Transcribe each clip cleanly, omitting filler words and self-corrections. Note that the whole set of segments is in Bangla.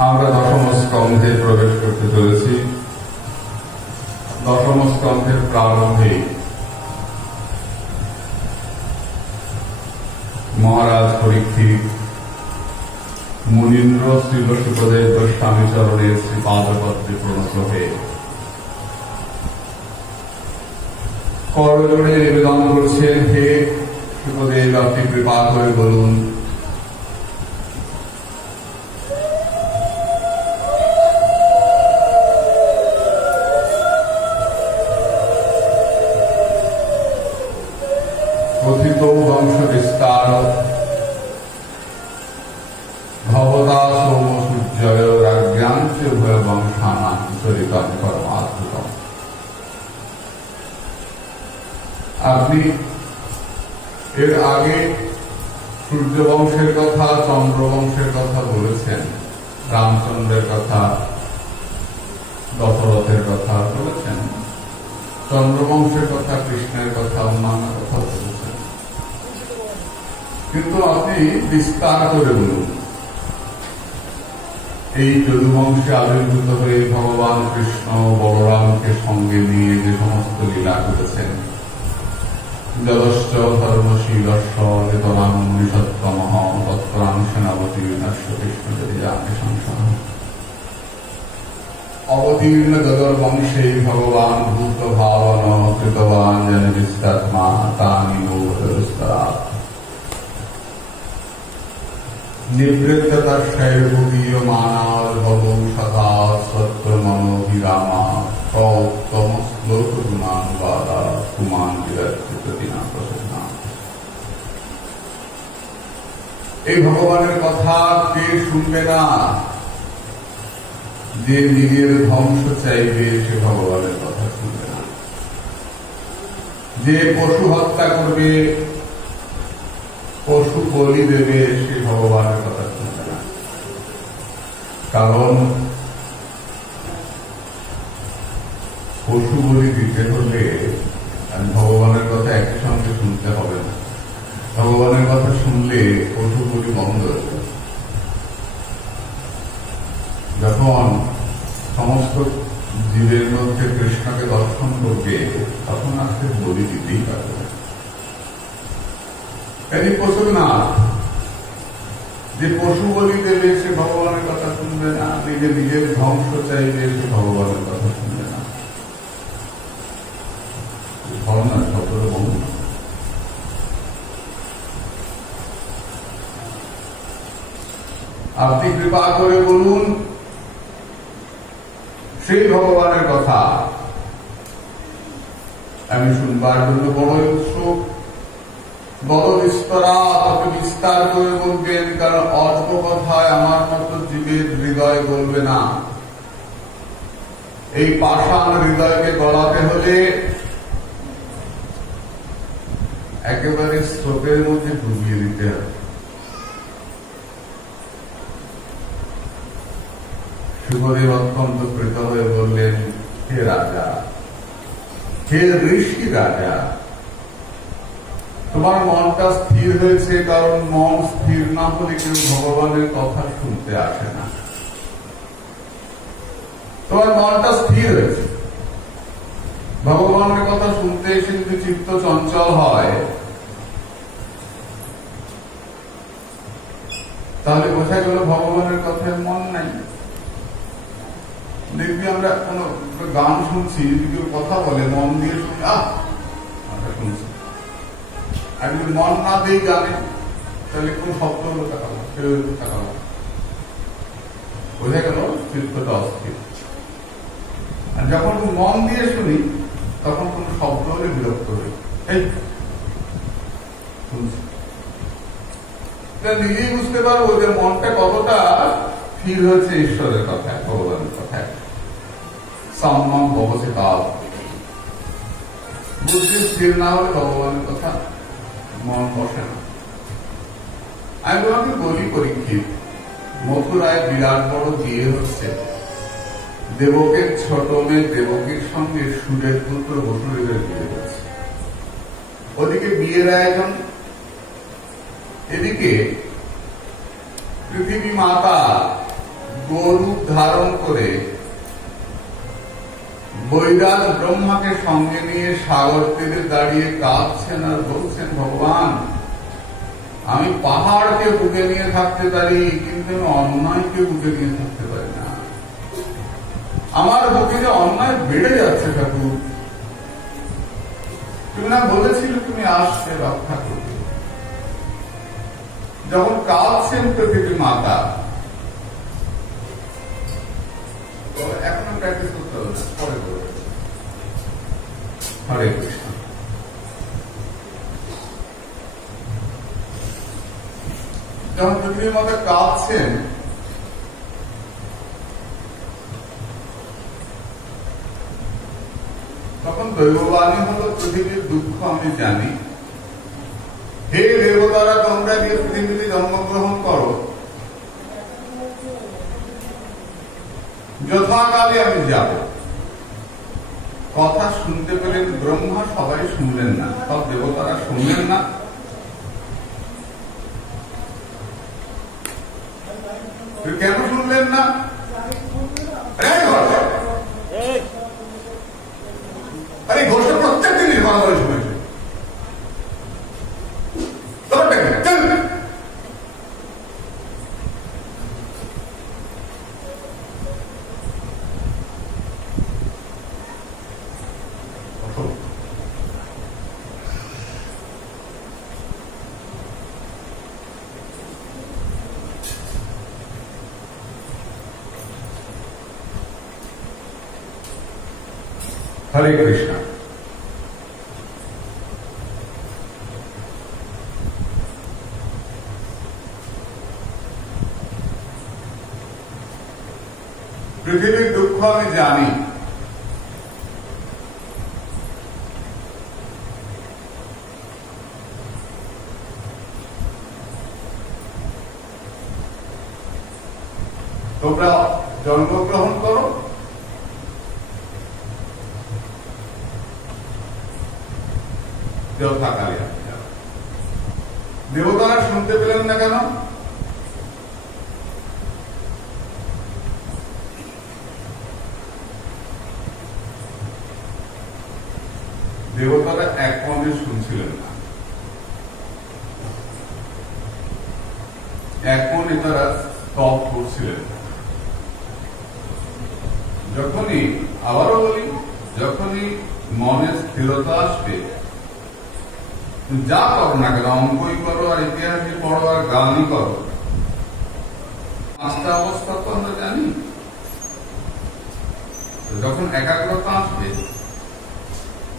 আমরা দশম স্কন্ধে প্রবেশ করতে চলেছি। দশম স্কন্ধের প্রারম্ভে মহারাজ পরীক্ষিত মুনীন্দ্র শ্রীল শুকদেব গোস্বামী চরণের শ্রীপাদপদ্মে প্রণত হয়ে করজোড়ে নিবেদন করছেন, হে শুকদেব, আপনি কৃপা করে বলুন কথিত বংশ বিস্তার ভবতা সোম সূর্যয় রাজ্ঞাঞ্চ উভয় বংশানাং চরিতম পরমাদ্ভুতম। আপনি এর আগে সূর্য বংশের কথা, চন্দ্র বংশের কথা বলেছেন, রামচন্দ্রের কথা, দশরথের কথা বলেছেন, চন্দ্রবংশের কথা, কৃষ্ণের কথা, অন্যান্য কথা বলেছেন, কিন্তু আপনি বিস্তার করে বলুন এই যদুবংশে আবির্ভূত হয়ে ভগবান কৃষ্ণ বলরামকে সঙ্গে নিয়ে যে সমস্ত লীলা করেছেন, যদশ্চ ধর্মশীলস্য নিতরাং মুনিসত্তমঃ তত্রাং সেনাবতীর্ণস্য কৃষ্ণচরিতানি সংসারঃ। অবতীর্ণ গদর বংশে ভগবান ভূত ভাবন কৃতবান জন বিস্তাত্মা তানি বোধস্তরাৎ নিবৃত্ততর্ষৈর্ভুগীয়মানার ভবৌ সদা সত্য মনোভিরামা প্রৌত্তম শ্লোক গুণানুবাদা কুমান বিরক্তিনা প্রসন্না। এই ভগবানের কথা কে শুনবে না? যে নিজের ধ্বংস চাইবে সে ভগবানের কথা শুনবে না। যে পশু হত্যা করবে, পশু বলি দেবে, সে ভগবানের কথা শুনবে না। কারণ পশু বলি দিতে হলে ভগবানের কথা একই সঙ্গে শুনতে হবে না। ভগবানের কথা শুনলে পশু বলি বন্ধ হয়ে যাবে। যখন সমস্ত জীবের মধ্যে কৃষ্ণকে দর্শন করবে তখন আজকে বলি দিতেই পারবে। এই পশু না, যে পশু বলি দেবে সে ভগবানের কথা শুনবে না, নিজের ধ্বংস চাইবে সে ভগবানের কথা শুনবে না। ধর্ম সকল বন্ধু। আপনি কৃপা করে বলুন সেই ভগবানের কথা। আমি শুনবার জন্য বড় উৎসুক, বড় বিস্তার করে বলবেন, কারণ অল্প কথায় আমার মতো জীবের হৃদয় গলবে না। এই পাষাণ হৃদয়কে গলাতে হলে একেবারে স্রোতের মধ্যে ডুবিয়ে দিতে হবে। শুকদেব অত্যন্ত কৃত হয়ে বললেন, হে রাজা, হে ঋষি রাজা, তোমার মনটা স্থির হয়েছে, কারণ মন স্থির না হলে কেউ ভগবানের কথা শুনতে আসে না। তোমার মনটা স্থির হয়েছে, ভগবানের কথা শুনতে এসে যদি চিত্ত চঞ্চল হয় তাহলে বোঝা গেল ভগবানের কথায় মন নাই। দেখবি আমরা কোন গান শুনছি, যদি কেউ কথা বলে মন দিয়ে শুনি, আমরা শুনছি। আর যদি মন না দিয়ে জানে তাহলে কোন শব্দ হলো তাকাবো, কেউ তাকাবো, বোঝা গেল চিত্তটা অস্থির। আর যখন মন দিয়ে শুনি তখন কোন শব্দ হলে বিরক্ত হই, এই শুনছি। নিজেই বুঝতে পারবো যে মনটা কতটা স্থির হয়েছে ঈশ্বরের কথায়, ভগবানের কথায়। সম্মান ভবসে কাল, বুদ্ধি স্থির না হলে ভগবানের কথা মন বসে না। আমি বলি পরীক্ষিত, মথুরায় বিরাট বড় বিয়ে হচ্ছে। দেবকের ছোট মেয়ে দেবকীর সঙ্গে সুরের পুত্র বসুদেবের বিয়ে হচ্ছে। ওদিকে বিয়ের আয়োজন, এদিকে পৃথিবী মাতা গোরূপ ধারণ করে বৈরাজ ব্রহ্মাকে সঙ্গে নিয়ে সাগর তীরে দাঁড়িয়ে কাঁদছেন আর বলছেন, ভগবান, আমি পাহাড়কে বুকে নিয়ে থাকতে পারি, কিন্তু আমি অন্যায়কে বুকে নিয়ে থাকতে পারি না। আমার বুকে যে অন্যায় বেড়ে যাচ্ছে ঠাকুর, তুমি না বলেছিলে তুমি আসছে রক্ষা করবে। যখন কাঁদছেন পৃথিবী মাতা, এখনো প্র্যাকটিস করতে হবে না, পরে করবে। হরে কৃষ্ণ। যখন পৃথিবী মাতা কাঁদছেন, তখন দৈববাণী হলো, পৃথিবীর দুঃখ আমি জানি, হে দেবতারা তোমরা গিয়ে পৃথিবীতে জন্মগ্রহণ করো, যথাকালে আমি যাব। কথা শুনতে পেলেন ব্রহ্মা, সবাই শুনলেন না, সব দেবতারা শুনলেন না। কেন শুনলেন না? আরে ঘোষটা প্রত্যেক দিনই ভালো করে শুনেছে। হরে কৃষ্ণ। পৃথিবীর দুঃখ আমি জানি, তোমরা জন্মগ্রহণ করো, যথাকালে। দেবতারা শুনতে পেলেন না কেন? দেবতারা এক মনে শুনছিলেন না, এক মনে তারা স্তব করছিলেন। যখনই, আবারও বলি, যখনই মনে স্থিরতা আসবে, যা করো না কেন, অঙ্কই করো আর ইতিহাসই পড়ো আর গানই করো, পাঁচটা অবস্থা তো আমরা জানি। যখন একাগ্রতা আসবে,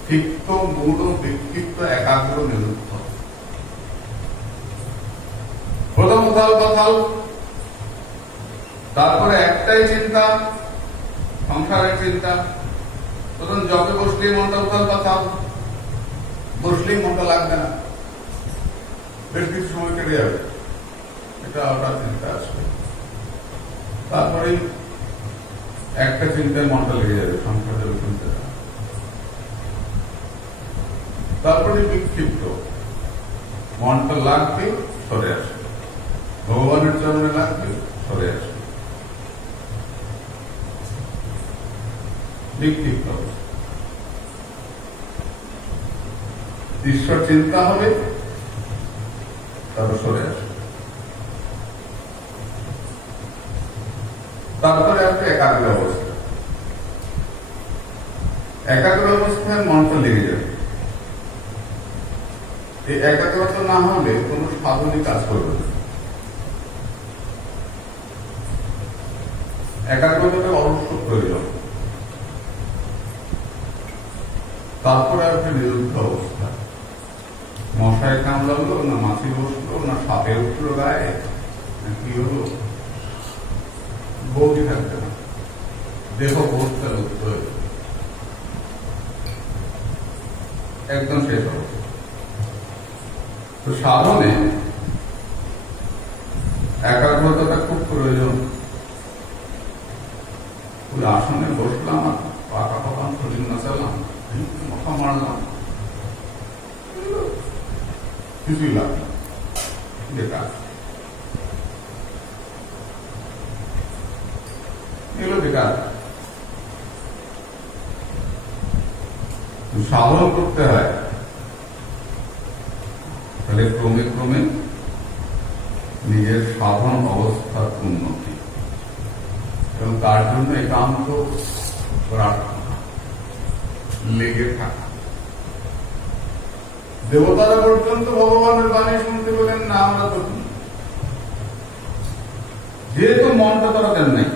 ক্ষিপ্ত মূল বিক্ষিপ্ত একাগ্র নিরুদ্ধ। প্রথম উথাল পাথাল, তারপরে একটাই চিন্তা, সংসারের চিন্তা। তখন জবে বসলেই মনটা উথাল পাথাল, বসলেই মনটা লাগবে না, বেশ কিছু সময় কেটে যাবে, এটা ওটা চিন্তা আসবে। তারপরে একটা চিন্তায় মনটা লেগে যাবে, সংসারের চিন্তা। তারপরে বিক্ষিপ্ত, মনটা লাগবে, সরে আসবে, ভগবানের চরণে লাগবে, সরে আসবে, বিক্ষিপ্ত। ঈশ্বর চিন্তা হবে, তারপর সরে আসবে। তারপরে আসবে একাগ্র অবস্থা। একাগ্র অবস্থায় মনটা লেগে যাবে। এই একাগ্রতা না হলে কোন সাধনই কাজ করবে না। একাগ্রতাটা অবশ্যই প্রয়োজন। তারপরে আসবে নিরুদ্ধ অবস্থা। মশায় কামড়ালো না, মাছি বসলো না, সাপে উঠলো গায়ে, না কি হলো, বৌদি থাকবে না, দেহ বোধটা লুপ্ত হয়ে একদম শেষ হবে। তো সাধনে একাগ্রতাটা খুব প্রয়োজন। ওই আসনে বসলাম আর পাকা পাকান শরীর নাচালাম, মাথা মারলাম, কিছুই লাগলো বেকার। সেটা সাধন করতে হয়, তাহলে ক্রমে ক্রমে নিজের সাধন অবস্থার উন্নতি, এবং তার জন্য একান্ত প্রার্থনা, লেগে থাকা। দেবতারা পর্যন্ত ভগবানের বাণী শুনতে পেলেন না, আমরা তো যেহেতু মনটা তারা দেন নাই।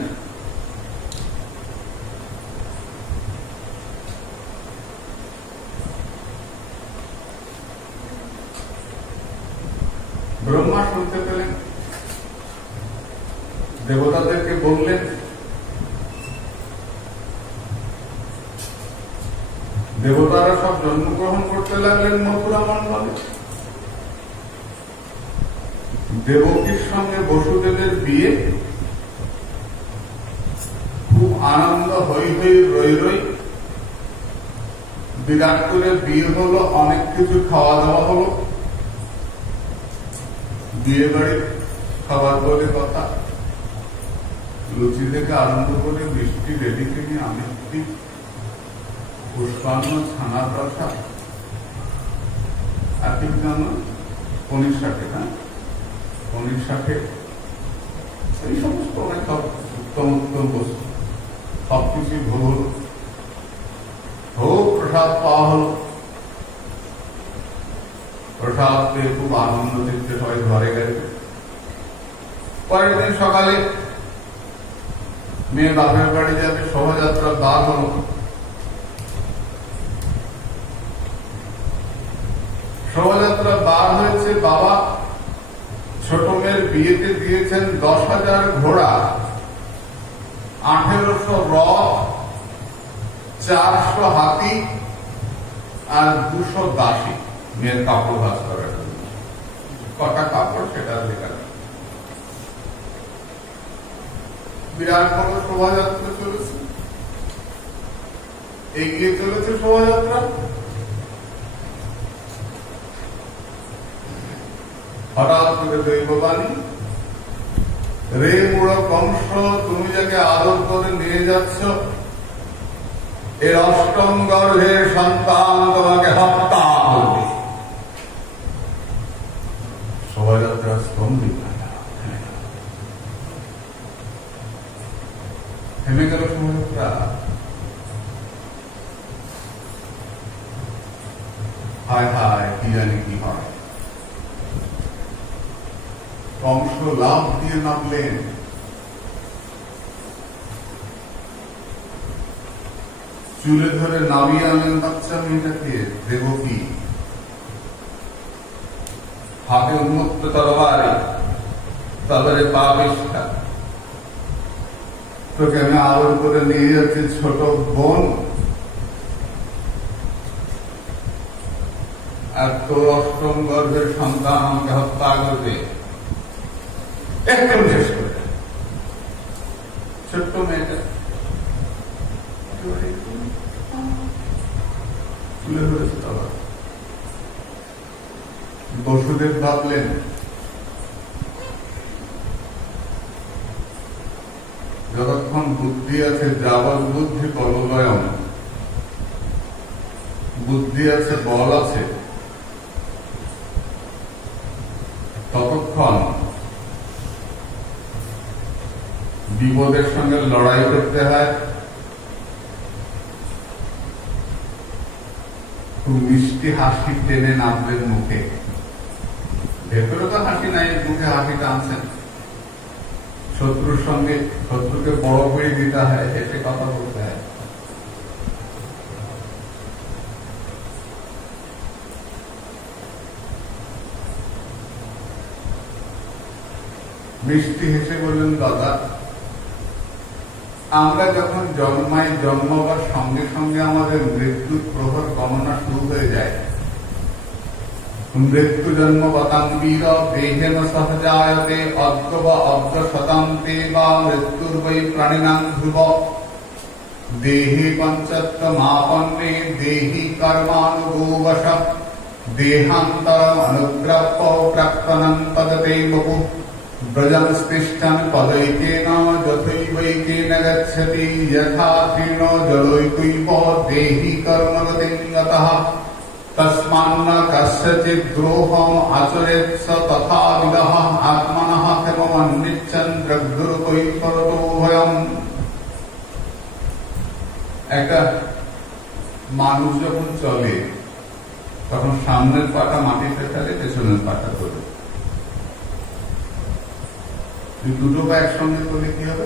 ব্রহ্মা শুনতে পেলেন, দেবতাদেরকে বললেন, দেবতারা সব জন্মগ্রহণ করতে লাগলেন মথুরা মণ্ডলে। দেবকীর সঙ্গে বসুদেবের বিয়ে, খুব আনন্দ, হই হই রই রই, বিরাট করে বিয়ে হলো, অনেক কিছু খাওয়া দাওয়া হলো। বিয়ে বাড়ির খাবার বলে কথা, লুচি থেকে আরম্ভ করে মিষ্টি রেডি থেকে আমিষ্টি, পুষ্পান্ন, ছানার রসা, আর ঠিক জানো পনির শাকে, হ্যাঁ পনির শাকে, এই সমস্ত অনেক উত্তম উত্তম বস্তু, সবকিছু ভোগ হল, ভোগ প্রসাদ পাওয়া হল। প্রসাদ পেয়ে খুব আনন্দ দিচ্ছে, সবাই ঘরে গেছে। পরের দিন সকালে মেয়ে বাপের বাড়ি যাবে, শোভাযাত্রার বার হল। শোভাযাত্রা বার হয়েছে, বাবা ছোট মেয়ের বিয়েতে দিয়েছেন 10,000 ঘোড়া, 1800 রথ, 400 হাতি আর 200 দাসী মেয়ের কাপড় ভাজ করার জন্য। কটা কাপড় সেটা লেখা। বিরাট বড় শোভাযাত্রা চলেছে, এগিয়ে চলেছে শোভাযাত্রা। হঠাৎ করে দৈববাণী, রে বুড়ো কংস, তুমি যাকে আদর করে নিয়ে যাচ্ছ, এর অষ্টম গর্ভের সন্তান তোমাকে হত্যা করবে। শোভাযাত্রা স্তম্ভিত, থেমে গেল শোভাযাত্রা। হায় হায়, কি জানি কি হয়। কংস লাভ দিয়ে নামলেন, চুলে ধরে নামিয়ে আনলেন বাচ্চা মেয়েটাকে, দেবকী। হাতে উন্মুক্ত তরবারে, তরবারে পা বেশটা, তোকে আমি আদর করে নিয়ে যাচ্ছি ছোট বোন, আর তোর অষ্টম গর্ভের সন্তান আমাকে হত্যা করবে। একদম শেষ করে ছোট্ট মেয়েটা তুলে ধরেছে। বাবা বসুদেব ভাবলেন, যতক্ষণ বুদ্ধি আছে, যাবৎ বুদ্ধি বলবয়ম, বুদ্ধি আছে, বল আছে, ততক্ষণ বিপদের সঙ্গে লড়াই করতে হয়। খুব মিষ্টি হাসি টেনে নামবেন মুখে, ভেতরে তো হাসি নাই, মুখে হাসি টানছেন। শত্রুর সঙ্গে, শত্রুকে বড় করে দিতে হয়, হেসে কথা বলতে হয়। মিষ্টি হেসে বললেন, দাদা আমরা যখন জন্মাই, জন্মাবার সঙ্গে সঙ্গে আমাদের মৃত্যুর প্রহর গণনা শুরু হয়ে যায়। মৃত্যু জন্ম বতাঙ্গীর দেহেন সহজায়তে অদ্য বা অদ্য শতান্তে বা মৃত্যুর বৈ প্রাণিনাং ধ্রুব দেহে পঞ্চত্ব মাপন্নে দেহি কর্মানুগোবশ দেহান্তর অনুগ্রহ প্রাক্তনম তদতে বপু ব্রজমস্তিষ্ঠन् পदैকেन যথैवैकेन गच्छति यथा तीर्णो जलैकैव देहि कर्मगतिं गतः तस्मान्न कस्यचित् द्रोहम् आचरेत् स तथाविदः आत्मनः क्षममन्विच्छन् द्रग्धुरुकैफरतो भयम्। একটা মানুষ যখন চলে তখন সামনের পাটা মাটিতে ফেলে, পেছনের পাটা তোলে। দুটো পা একসঙ্গে তোলে কি হবে?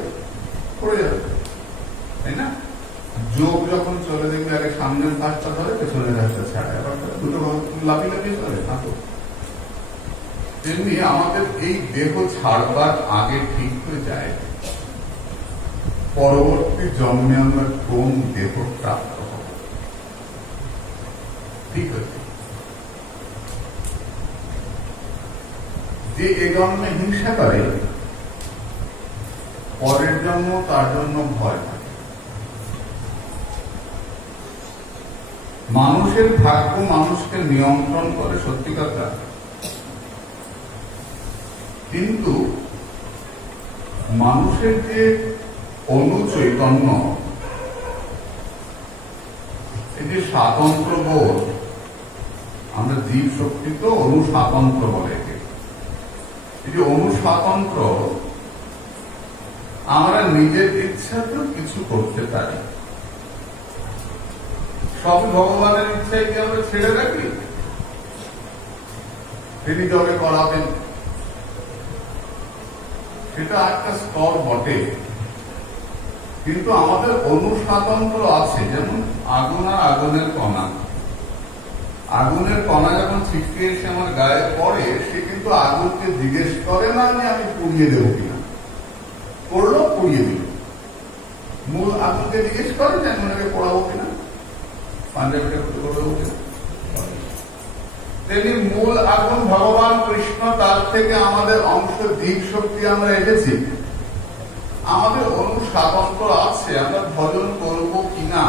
পড়ে যাবে, তাই না? যোগ যখন চলে দেখবে আগে সামনের পাশটা ধরে, পেছনের পাশটা ছাড়ে, আবার দুটো লাফিয়ে লাফিয়ে চলে না তো। তেমনি আমাদের এই দেহ ছাড়বার আগে ঠিক হয়ে যায় পরবর্তী জন্মে আমরা কোন দেহ প্রাপ্ত হব, ঠিক আছে? যে এ জন্মে হিংসা করে পরের জন্ম তার জন্য ভয় থাকে। মানুষের ভাগ্য মানুষকে নিয়ন্ত্রণ করে, সত্যি কথা, কিন্তু মানুষের যে অনুচৈতন্য, এই যে স্বাতন্ত্র বোধ, আমরা জীব শক্তি তো অনুস্বাতন্ত্র বলে, এই যে অনুস্বাতন্ত্র, আমরা নিজের ইচ্ছা তো কিছু করতে পারি, সব ভগবানের ইচ্ছায় কি আমরা ছেড়ে রাখি? তিনি যবে করাবেন, সেটা একটা স্তর বটে, কিন্তু আমাদের অনুস্বাতন্ত্র আছে। যেমন আগুন আর আগুনের কণা, আগুনের কণা যখন ছিটকে এসে আমার গায়ে পড়ে, সে কিন্তু আগুনকে জিজ্ঞেস করে না যে আমি পুড়িয়ে দেবো কিনা, করলো, পুড়িয়ে দিল। মূল আগুনকে জিজ্ঞেস করে যে আমি ওনাকে পড়াবো কিনা, পাঞ্জাবিটা করবো কিনা। তেমনি মূল আগুন ভগবান কৃষ্ণ, তার থেকে আমাদের অংশ জীব শক্তি আমরা এসেছি। আমাদের অনুস্বাতন্ত্র আছে, আমরা ভজন করবো কিনা,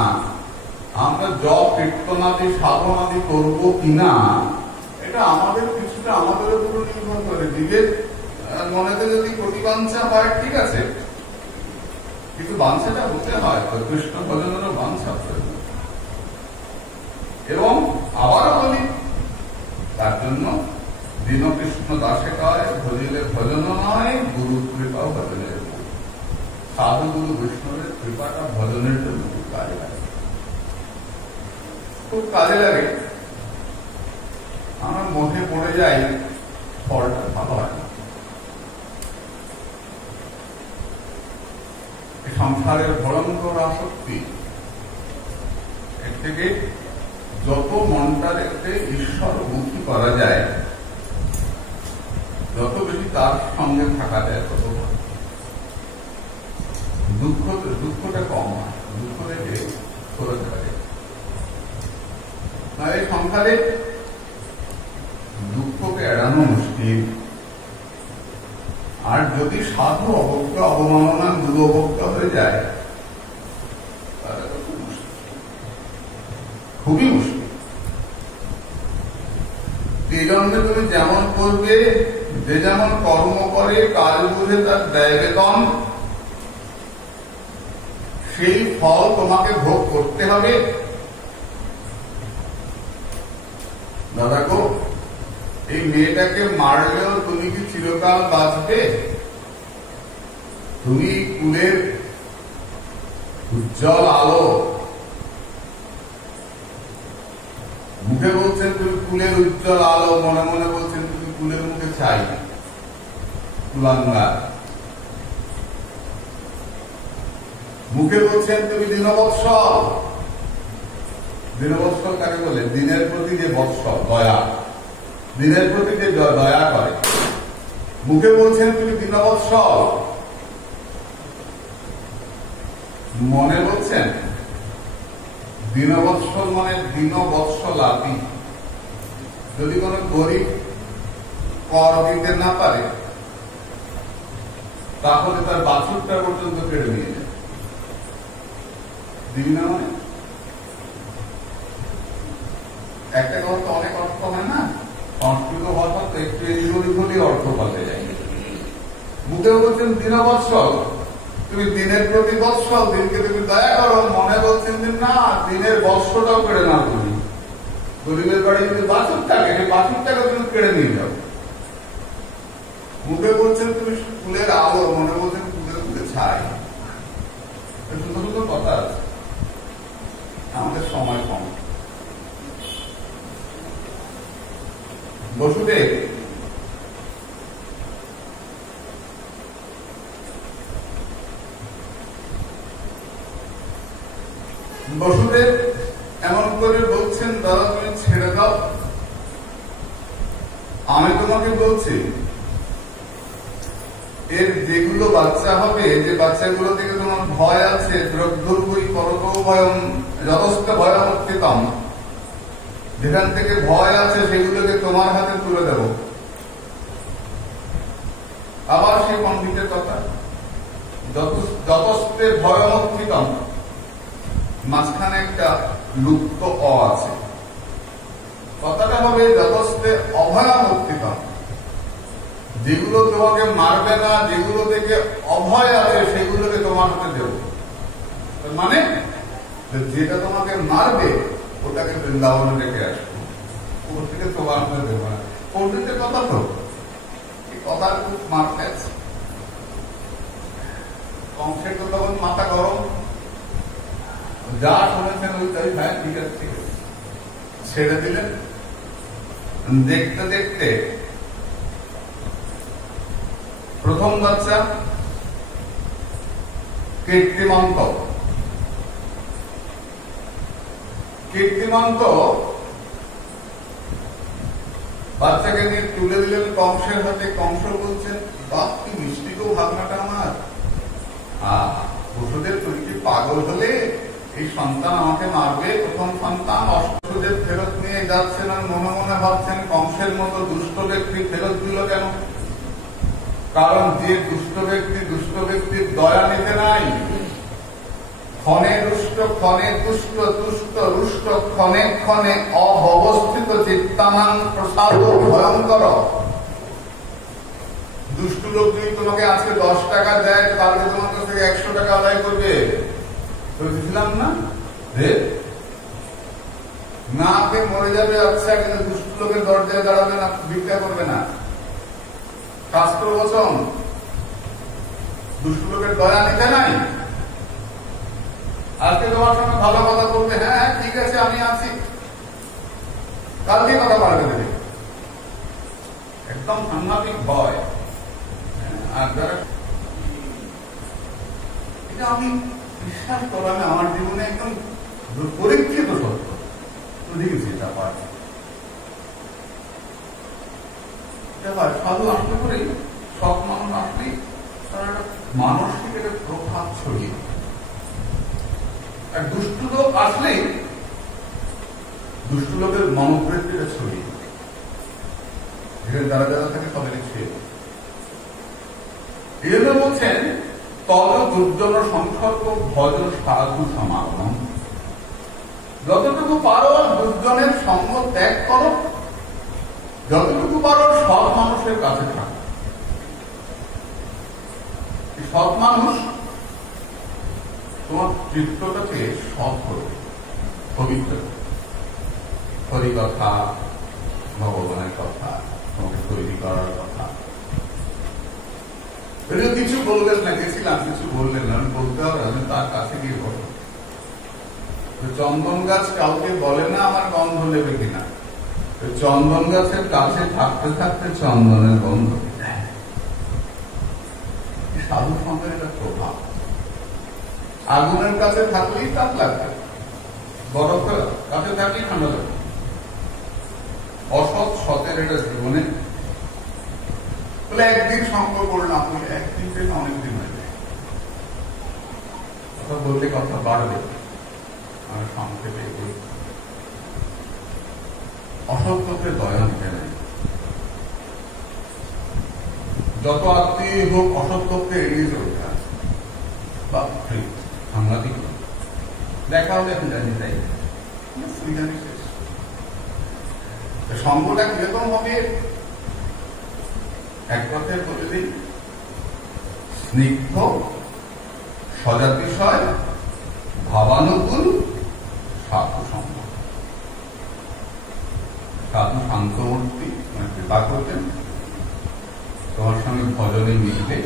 আমরা জপ কীর্তনাদি সাধনাদি করবো কিনা, এটা আমাদের কিছুটা আমাদের উপর নির্ভর করে। জীবের মনেতে যদি প্রতিবাঞ্ছা হয় ঠিক আছে, কিন্তু বাঞ্ছাটা হতে হয় কৃষ্ণ ভজনেরও বাঞ্ছা। এবং আবারও বলি, তার জন্য দীন কৃষ্ণ দাসে কয় ভজিলে ভজন নয়, গুরু কৃপাও ভজনের। সাধু গুরু বৈষ্ণবের কৃপাটা ভজনের জন্য খুব কাজে লাগে, খুব কাজে লাগে। আমরা মধ্যে পড়ে যাই, ফলটা ভালো হয় না। সংসারের ভয়ঙ্কর আসক্তি, এর থেকে যত মনটাকে ঈশ্বরমুখী করা যায়, যত বেশি তার সঙ্গে থাকা যায়, তত দুঃখটা কম হয়, দুঃখ থেকে সরে থাকে। এই সংসারে দুঃখকে এড়ানো মুশকিল। আর যদি সাধু অবজ্ঞা, অবমাননা, গুরু অবজ্ঞা হয়ে যায়, তাহলে তো খুব মুশকিল, খুবই মুশকিল। এই জন্যে তুমি যেমন করবে, যে যেমন কর্ম করে, কাজ বুঝে তার দেয় বেতন, সেই ফল তোমাকে ভোগ করতে হবে। দাদা গো, এই মেয়েটাকে মারলেও তুমি কি চিরকাল বাঁচবে? তুমি কুলের উজ্জ্বল আলো, মুখে বলছেন তুমি কুলের উজ্জ্বল আলো, মনে মনে বলছেন তুমি কুলের মুখে ছাই, কুলাঙ্গার। মুখে বলছেন তুমি দীনবৎসল, দীনবৎসল কাকে বলে? দিনের প্রতি যে বৎসল, দয়া, দিনের প্রতি যে দয়া করে। মুখে বলছেন তুমি দীনবৎসল, মনে বলছেন দীনবৎসল মানে দীনবৎসলাপি। যদি কোন গরিব কর দিতে না পারে, তাহলে তার বাছুরটা পর্যন্ত কেড়ে নিয়ে যায়, দিবি না? মানে একটা কথা অনেক অর্থ হয় না, সংস্কৃত ভাষা তো একটু এদিক হলেই অর্থ পাল্টে যায়। মুখে বলছেন দীনবৎসল, তুমি দিনের প্রতি বৎসল, দিনকে তুমি দয়া করো। মনে বলছেন যে না, দিনের বৎসটাও কেড়ে না তুমি। গরিবের বাড়ি যদি বাছুর থাকে, সেই বাছুরটাকে তুমি কেড়ে নিয়ে যাও। মুখে বলছেন তুমি ফুলের আলো, মনে বলছেন ফুলে ফুলে ছাই। সুন্দর সুন্দর কথা আছে। আমাদের সময় কম। বসুদেব এমন করে বলছেন, দাদা তুমি ছেড়ে দাও, আমি তোমাকে বলছি এর যেগুলো বাচ্চা হবে, যে বাচ্চাগুলো থেকে তোমার ভয় আছে, দ্রব্যই পরত ভয়ম যথেষ্ট ভয়মুক্তিতম, যেখান থেকে ভয় আছে সেগুলোকে তোমার হাতে তুলে দেব। আবার সেই পণ্ডিতের কথা, যথেষ্টে ভয়মুক্তিতম, মাঝখানে একটা লুপ্ত অ আছে। কথাটা হবে যথেষ্টে অভয়মুক্তিতম, যেগুলো তোমাকে মারবে না, যেগুলো থেকে অভয় আছে সেগুলোকে তোমার হাতে দেব। মানে যেটা তোমাকে মারবে ওটাকে বৃন্দাবনে রেখে আসবো, ওর থেকে তোমার হাতে দেবো না। পণ্ডিতের কথা তো, এই কথার খুব মারতে আছে। কংসের তো তখন মাথা গরম, যা শুনেছেন ওইটাই, হ্যাঁ ঠিক আছে ঠিক আছে, ছেড়ে দিলেন। দেখতে দেখতে প্রথম বাচ্চা কীর্তিমন্ত বাচ্চাকে নিয়ে তুলে দিলেন কংসের হাতে। কংস বলছেন, বাপ কি মিষ্টি গো ভাবনাটা আমার। বসুদেব তুমি কি পাগল হলে? এই সন্তান আমাকে মারবে, প্রথম সন্তান। অষ্টদেব ফেরত নিয়ে যাচ্ছেন আর মনে মনে ভাবছেন কংসের মতো দুষ্ট ব্যক্তি ফেরত দিল কেন? কারণ যে দুষ্ট ব্যক্তির দয়া নিতে নাই। ক্ষণে রুষ্ট, ক্ষণে তুষ্ট, তুষ্ট রুষ্ট, ক্ষণে ক্ষণে অব্যবস্থিত চিত্তানাং প্রসাদ ভয়ঙ্কর। দুষ্ট লোক যদি তোমাকে আজকে 10 টাকা দেয়, কালকে তোমার কাছ থেকে 100 টাকা আদায় করবে। বুঝলাম না না, আপনি মরে যাবে আচ্ছা, কিন্তু দুষ্ট লোকের দরজায় দাঁড়াবে না, ভিক্ষা করবে না। শাস্ত্র বচন, দুষ্ট লোকের দয়া নিতে নাই। আজকে তোমার সঙ্গে ভালো কথা বলবে, হ্যাঁ ঠিক আছে আমি আছি, কালকে কথা পাল্টে দেবে। একদম সাংঘাতিক ভয়। আর যারা এটা আমি বিশ্বাস করলাম, আমার জীবনে একদম পরীক্ষিত সত্য দেখেছি। এটা পাঠ সাধু আসলে করে সব মানুষ আসলেই তারা একটা মানসিক একটা প্রভাব ছড়িয়ে, আর দুষ্ট লোক আসলেই দুষ্ট লোকের মনোবৃত্তিটা ছড়িয়ে, যেখানে যারা যারা থাকে তাদেরকে ছুঁয়ে। এই জন্য বলছেন তদ দুর্জন সংসর্গ ভজন সাধু সমাগম। যতটুকু পারো দুর্জনের সঙ্গ ত্যাগ করো, যতটুকু পারো সৎ মানুষের কাছে থাকো। সৎ মানুষ তোমার চিত্তটাকে সৎ করবে, পবিত্র। হরিকথা, ভগবানের কথা, তোমাকে তৈরি করার কথা। কিছু বললেন না, গেছিলাম কিছু বললেন না, আমি বলতে হবে, আমি তার কাছে গিয়ে বলবো। চন্দন গাছ কাউকে বলে না আমার গন্ধ নেবে কিনা, চন্দন গাছের কাছে থাকতে থাকতে চন্দনের গন্ধ। সাধু সঙ্গের একটা প্রভাব। আগুনের কাছে থাকলেই তাপ লাগবে, বরফের কাছে থাকলেই ঠান্ডা লাগবে। অসৎ সতের এটা জীবনে বলে একদিন সঙ্গ করলাম, একদিন থেকে অনেকদিন হয়ে যায়। কথা বললে কথা বাড়বে। আমি সংক্ষেপে বলি, অসৎকে দয়া নিতে নেই। যত আত্মীয় হোক অসৎকে এড়িয়ে চলতে আছে। সাংঘাতিক দেখা হলে এখন জানি তাই শেষ। সঙ্গটা কিরকম হবে এক কথায় বলে দিই, স্নিগ্ধ, সজাতিশয়, ভাবানুকূল, সাধু সঙ্গ। সাধু শান্তমূর্তি কৃপা করতেন তোমার সঙ্গে ভজনে মিলবে,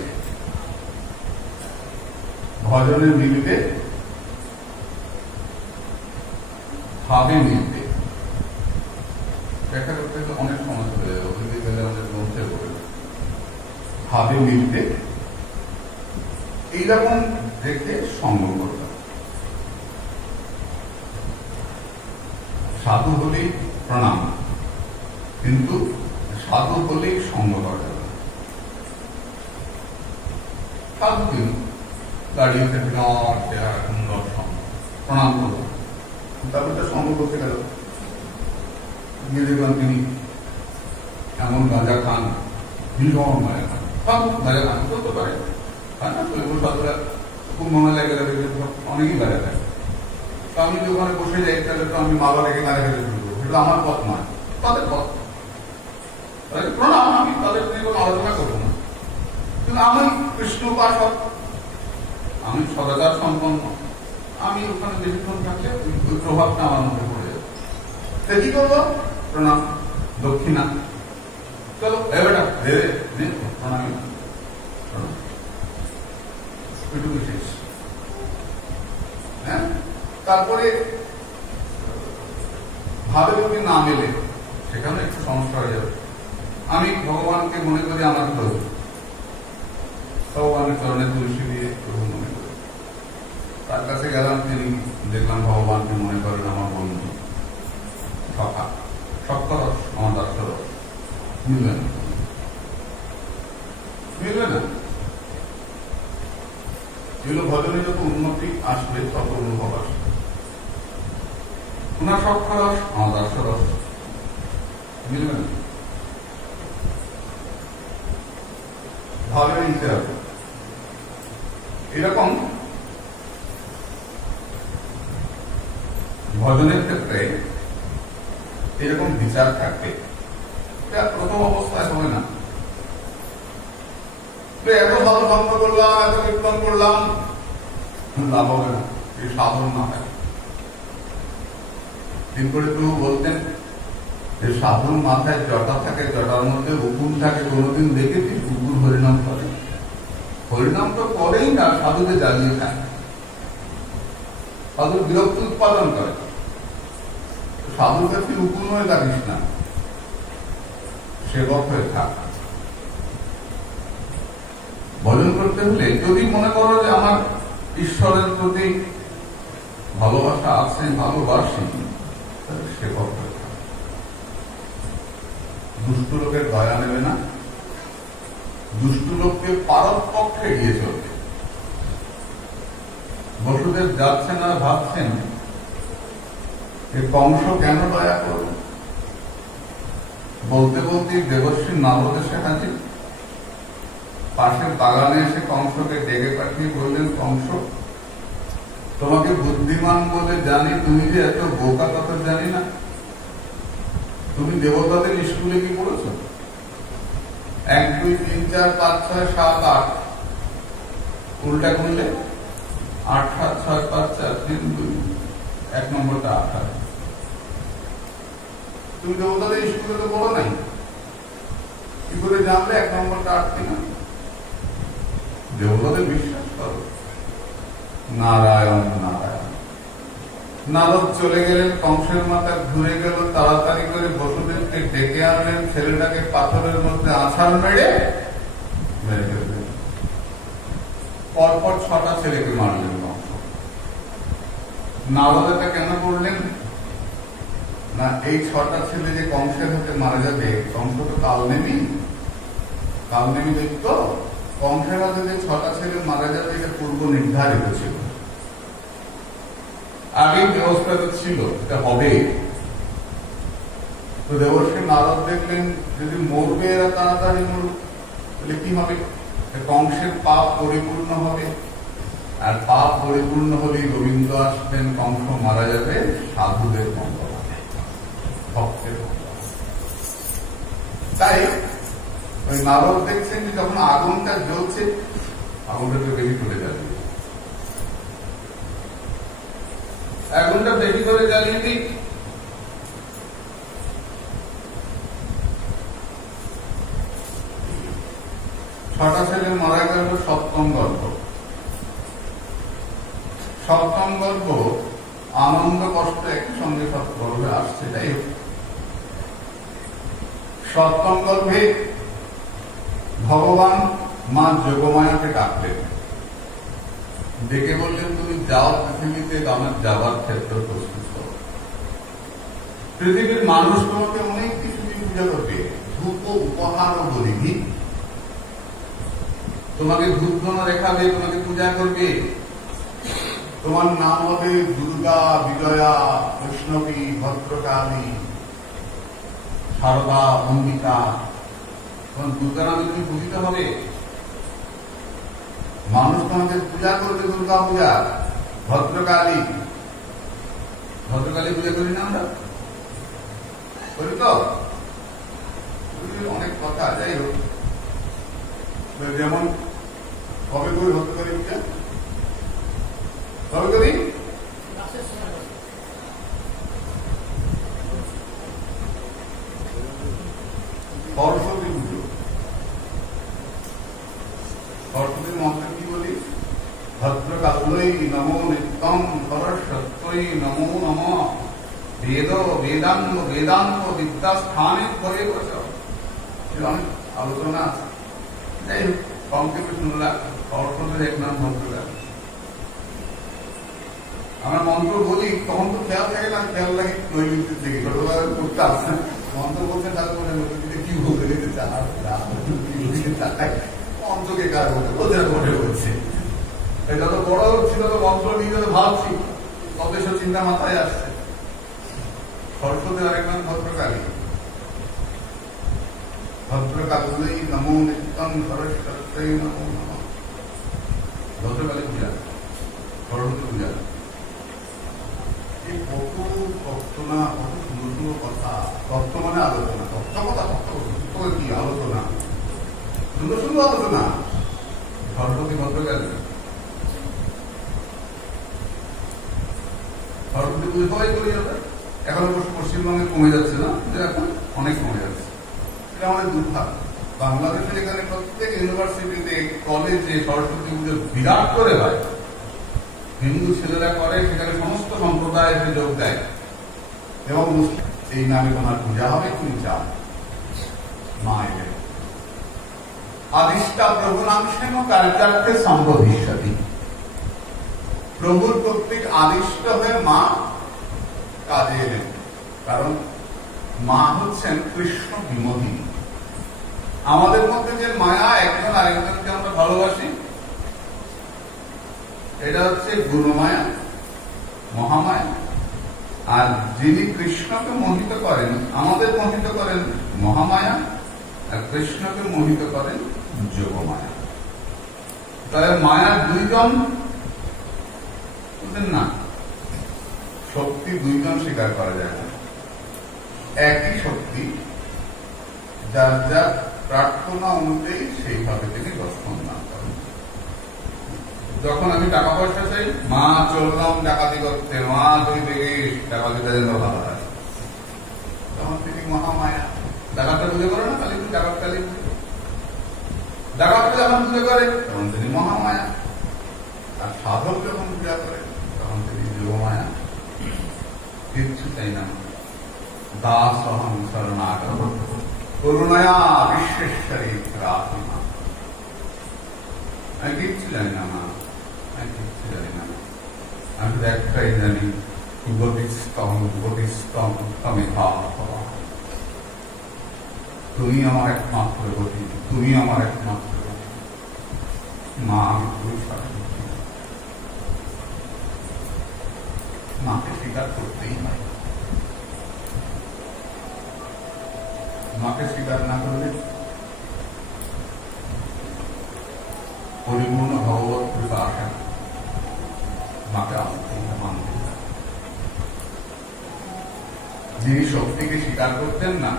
ভজনে মিলবে, ভাবে মিলবে। ব্যাখ্যা করতে গেলে অনেক সময় চলে যাবে, ওদিকে গেলে আমাদের গ্রন্থে পড়ে ভাবে মিলবে, এইরকম দেখে সঙ্গ করতাম। সাধু হলেই প্রণাম, কিন্তু সাধু হলেই সঙ্গ করা যাবে। সাধু কিন্তু দাঁড়িয়েছে বিরাট চেহারা, সুন্দর সঙ্গ, প্রণাম করল, তারপরে সঙ্গ করতে গেল, গিয়ে দেখলাম তিনি এমন গাঁজা খান, ভীষণ গাঁজা খান, সব গাঁজা খান করতে পারে না, শৈব সাধুরা খুব মনে লাগে যাবে, অনেকই গাঁজা খায়। তো আমি যদি ওখানে বসে যাই, তাহলে তো আমি মালা রেখে গাঁজা খেতে শুরু করবো, সেটা আমার পথ নয়, তাদের পথ। প্রণাম, আমি তাদের নিয়ে কোনো আলোচনা করবো না, কিন্তু আমি কৃষ্ণ উপাসক, আমি সদাচার সম্পন্ন, আমি ওখানে বেশিক্ষণ থাকলে ওই প্রভাবটা আমার মধ্যে পড়ে যাবে। তা কি করবো? প্রণাম, দক্ষিণা, চলো এবারটা দেবে প্রণামী, এটুকু শেষ। হ্যাঁ, তারপরে ভাবে যদি না মেলে সেখানে একটু সমস্যা হয়ে যাবে। আমি ভগবানকে মনে করি আমার প্রভু, ভগবানের চরণে তুলসী দিয়ে প্রভু মনে করি, তার কাছে গেলাম, তিনি দেখলাম ভগবানকে মনে করেন আমার বন্ধু, সখা, সক্ষরস, আমার দাসরস, মিলবে না, মিলবে না। এগুলো ভজনে যত উন্নতি আসবে তত অনুভব আসবে। ওনার সক্ষরস, আমার দাসরস, মিলবে না, ভাবে নিতে হবে। এরকম ভজনের ক্ষেত্রে এরকম বিচার থাকবে, এটা প্রথম অবস্থায় হবে না। এত ভালো ভঙ্গ করলাম, এত কীর্তন করলাম, লাভ হবে না, এই সাধন না হয়। দিন করে প্রভু বলতেন যে সাধুর মাথায় জটা থাকে, জটার মধ্যে উকুন থাকে, কোনোদিন দেখেছিস উকুন হরিনাম করে? হরিনাম তো করেই না, সাধুকে জ্বালিয়ে খায়, সাধুর বিরক্তি উৎপাদন করে। সাধুর কাছে উকুন হয়ে থাকিস না, সেবক হয়ে থাক। ভজন করতে হলে যদি মনে করো যে আমার ঈশ্বরের প্রতি ভালোবাসা আছে, ভালোবাসি, তাহলে সেবক হয়ে থাক। দুষ্ট লোকের দয়া নেবে না, দুষ্ট লোককে পারতপক্ষে এগিয়ে চলবে। বসুদেব যাচ্ছেন আর ভাবছেন কংস কেন দয়া করবে, বলতে বলতে দেবশ্রী নারদ এসে হাজির, পাশের বাগানে এসে কংসকে ডেকে পাঠিয়ে বললেন, কংস, তোমাকে বুদ্ধিমান বলে জানি, তুমি যে এত বোকা কথা জানি না। তুমি দেবতাদের স্কুলে কি পড়েছ? 1 2 3 4 5 6 7 8, উল্টা করলে 8 7 6 5 4 3 2, 1 নম্বরটা 8। তুমি দেবতাদের স্কুলে তো পড়ো নাই, কি করে জানলে 1 নম্বরটা 8 কিনা? দেবতাদের বিশ্বাস করো। নারায়ণ নারায়ণ। নারদ চলে গেলেন, কংসের মাথা ঘুরে গেল, তাড়াতাড়ি করে বসুদেবকে ডেকে আনলেন, ছেলেটাকে পাথরের মধ্যে আছাড় মেরে ফেললেন। পরপর 6টা ছেলেকে মারলেন কংস। নারদ এটা কেন করলেন না, এই 6টা ছেলে যে কংসের হাতে মারা যাবে, কংস তো কালনেমি দেখত, কংসের হাতে যে 6টা ছেলে মারা যাবে এটা পূর্ব নির্ধারিত ছিল, আগেই ব্যবস্থা ছিল, এটা হবে। তো দেবর্ষী নারদ দেখলেন যদি মরবে এরা তাড়াতাড়ি মরুক, তাহলে কি হবে? কংসের পাপ পরিপূর্ণ হবে, আর পাপ পরিপূর্ণ হলেই গোবিন্দ আসবেন, কংস মারা যাবে, সাধুদের মঙ্গল হবে, ভক্তের মঙ্গল। তাই ওই নারদ দেখছেন যে যখন আগুনটা জ্বলছে, আগুনটাকে বেশি করে জ্বালিয়ে, আগুনটা বেশি করে জ্বালিয়ে দিই। ছটা ছেলে মারা গেল, সপ্তম গল্প। সপ্তম গল্প আনন্দ কষ্ট একই সঙ্গে সব গল্পে আসছে। তাই সপ্তম গল্পে ভগবান মা যোগমায়াকে ডাকলেন, ডেকে বললেন তুমি যাও পৃথিবীতে, আমার যাবার ক্ষেত্র প্রস্তুত করো। পৃথিবীর মানুষ তোমাকে অনেক কিছু দিয়ে পূজা করবে, ধূপ উপহার ও বলিনি, তোমাকে ধূপ ধনা রেখাবে, তোমাকে পূজা করবে। তোমার নাম হবে দুর্গা, বিজয়া, বৈষ্ণবী, ভদ্রকালী, সারদা, অম্বিকা। তখন দুর্গা নামে তুমি পূজিত হবে, মানুষ তোমাকে পূজা করবে। দুর্গা পূজা, ভদ্রকালী, ভদ্রকালী পূজা করি না আমরা, করি তো? অনেক কথা। যাই হোক, যেমন কবে করি ভদ্রকালী পূজা? কবে করি? সরস্বতী পুজো। সরস্বতীর মন্ত্রে কি বলি? ভদ্রকাল্যই নমো নিত্যম, সরস্বত্যই নমো নমঃ, বেদ বেদাঙ্গ বেদাঙ্গ বিদ্যাস্থানে করে বসো। অনেক আলোচনা আছে। যাই হোক, সংক্ষেপে শুনলাম সরস্বতীর এক নাম ভদ্রকালী। আমরা মন্ত্র বলি তখন তো খেয়াল থাকে না, খেয়াল লাগে নৈমিত্তির দিকে করতে আসছে। মন্ত্র বলছেন তাহলে বলে নৈমিত্তিকে কি বলতে দিতে চায়, মন্ত্রকে কার বলতে ওদের বলে বলছে। যত বড় হচ্ছি তত মন্ত্র নিয়ে যত ভাবছি তত এসব চিন্তা মাথায় আসছে। সরস্বতীর আরেক নাম ভদ্রকালী। ভদ্রকালী নমো নিত্যম, সরস্বতী নমো নমঃ। ভদ্রকালী পূজা, সরস্বতী পূজা। কত তত্ত্ব না, কত সুন্দর সুন্দর কথা। তত্ত্ব মানে আলোচনা, তত্ত্ব কথা, তত্ত্ব কি আলোচনা, সুন্দর সুন্দর আলোচনা। সরস্বতী ভদ্রকালী, সরস্বতী পুজো সবাই করি আমরা। এখন অবশ্য পশ্চিমবঙ্গে কমে যাচ্ছে না, এখন অনেক কমে যাচ্ছে। এটা আমাদের দুর্ভাগ্য। বাংলাদেশের এখানে প্রত্যেক ইউনিভার্সিটিতে, কলেজে সরস্বতী পুজো বিরাট করে হয়। হিন্দু ছেলেরা করে, সেখানে সমস্ত সম্প্রদায় এসে যোগ দেয় এবং এই নামে তোমার পূজা হবে, তুমি চাও। মা এলেন আদিষ্টা প্রভু নামসেন কার্যার্থে সম্বোধিষ্যতি। প্রভুর কর্তৃক আদিষ্ট হয়ে মা কাজে এলেন, কারণ মা হচ্ছেন কৃষ্ণ বিমোহিনী। আমাদের মধ্যে যে মায়া, একজন আরেকজনকে আমরা ভালোবাসি, এটা হচ্ছে গুণমায়া, মহামায়া। আর যিনি কৃষ্ণকে মোহিত করেন, আমাদের মোহিত করেন মহামায়া, আর কৃষ্ণকে মোহিত করেন যোগমায়া। তাহলে মায়া দুইজন, বুঝলেন না? শক্তি দুইজন স্বীকার করা যায় না। একই শক্তি, যার যার প্রার্থনা অনুযায়ী সেইভাবে তিনি দর্শন না করেন। যখন আমি টাকা পয়সা চাই, মা চললাম ডাকাতি করতে, মা তুই দেখিস ডাকাতিটা যেন ভালো হয়, তখন তিনি মহামায়া। ডাকাতটা পুজো করে না, কালী পুজো, ডাকাত কালী পুজো। ডাকাতটা যখন পুজো করে তখন তিনি মহামায়া, আর সাধক যখন পূজা করে তখন তিনি যোগমায়া। কিচ্ছু চাই না, দাস অহং শরণাগত করুণয়া বিশ্বেশ্বরী প্রার্থনা। আমি কিচ্ছু জানি না মা, আমি কিচ্ছু জানি না। আমি শুধু একটাই জানি, তুমি আমার একমাত্র গতি, তুমি আমার একমাত্র গতি। মা আমি খুবই স্বাধীন, মাকে স্বীকার করতেই হয়। মাকে স্বীকার না করলে পরিপূর্ণ ভগবত কৃপা আসে না। মাকে মানতে, যিনি শক্তিকে স্বীকার করতেন না,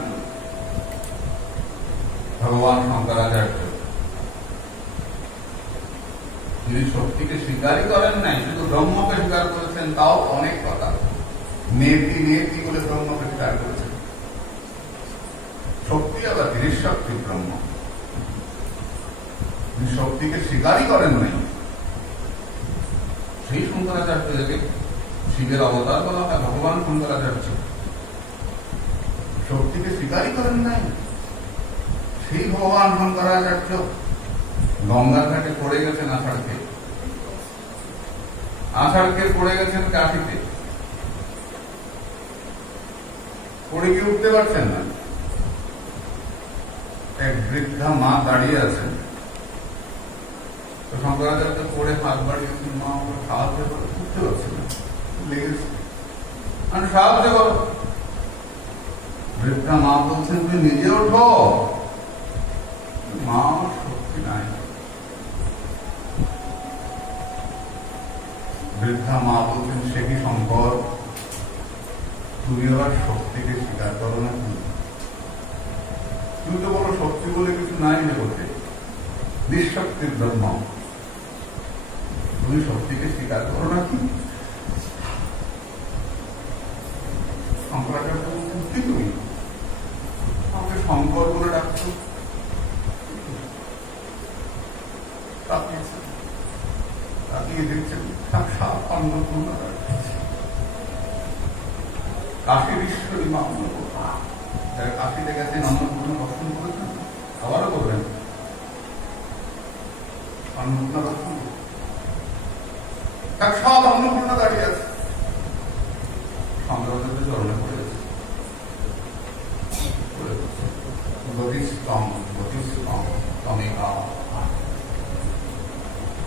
ভগবান শঙ্করাচার্য, যিনি শক্তিকে স্বীকারই করেন নাই, শুধু ব্রহ্মকে স্বীকার করেছেন, তাও অনেক কথা। নেতি নেতি বলে ব্রহ্মকে স্বীকার করেছেন। শক্তি আবার ধীরশক্তি ব্রহ্ম। শক্তিকে স্বীকারই করেন নাই, সেই শঙ্করাচার্যকে শিবের অবতার বলা হয়, ভগবান শঙ্করাচার্য। শক্তিকে স্বীকারই করেন নাই, সেই ভগবান শঙ্করাচার্য গঙ্গার ঘাটে পড়ে গেছেন আষাঢ়কে পড়ে গেছেন কাঠিতে, পড়ে গিয়ে উঠতে পারছেন না। এক বৃদ্ধা মা দাঁড়িয়ে আছেন, তো শঙ্করাচার্য পড়ে হাত বাড়িয়েছেন, মা আমাকে সাহায্য করে, উঠতে পারছেন না, লেগেছে, আমি সাহায্য করো। বৃদ্ধা মা বলছেন তুমি নিজে ওঠো। মা আমার শক্তি নাই। বৃদ্ধা মা বলছেন সে কি শঙ্কর, তুমি আবার শক্তিকে স্বীকার করো না? তুমি তো বলো শক্তি বলে কিছু নাই জগতে, নিঃশক্তির ব্রহ্ম, তুমি শক্তিকে স্বীকার করো না কি? শঙ্করাচার্য বলছেন কি তুমি আমাকে শঙ্কর বলে ডাকছো? তাকিয়ে দেখছেন সাক্ষাৎ অন্নপূর্ণা দাঁড়িয়েছে, কাশীর ঈশ্বরী মা অন্নপূর্ণা। কাশীতে গেছেন, অন্নপূর্ণা দর্শন করেছেন, আবারও করবেন অন্নপূর্ণা দর্শন। সাক্ষাৎ অন্নপূর্ণা দাঁড়িয়ে আছে, শঙ্করাচার্য চরণে পড়ে গেছে।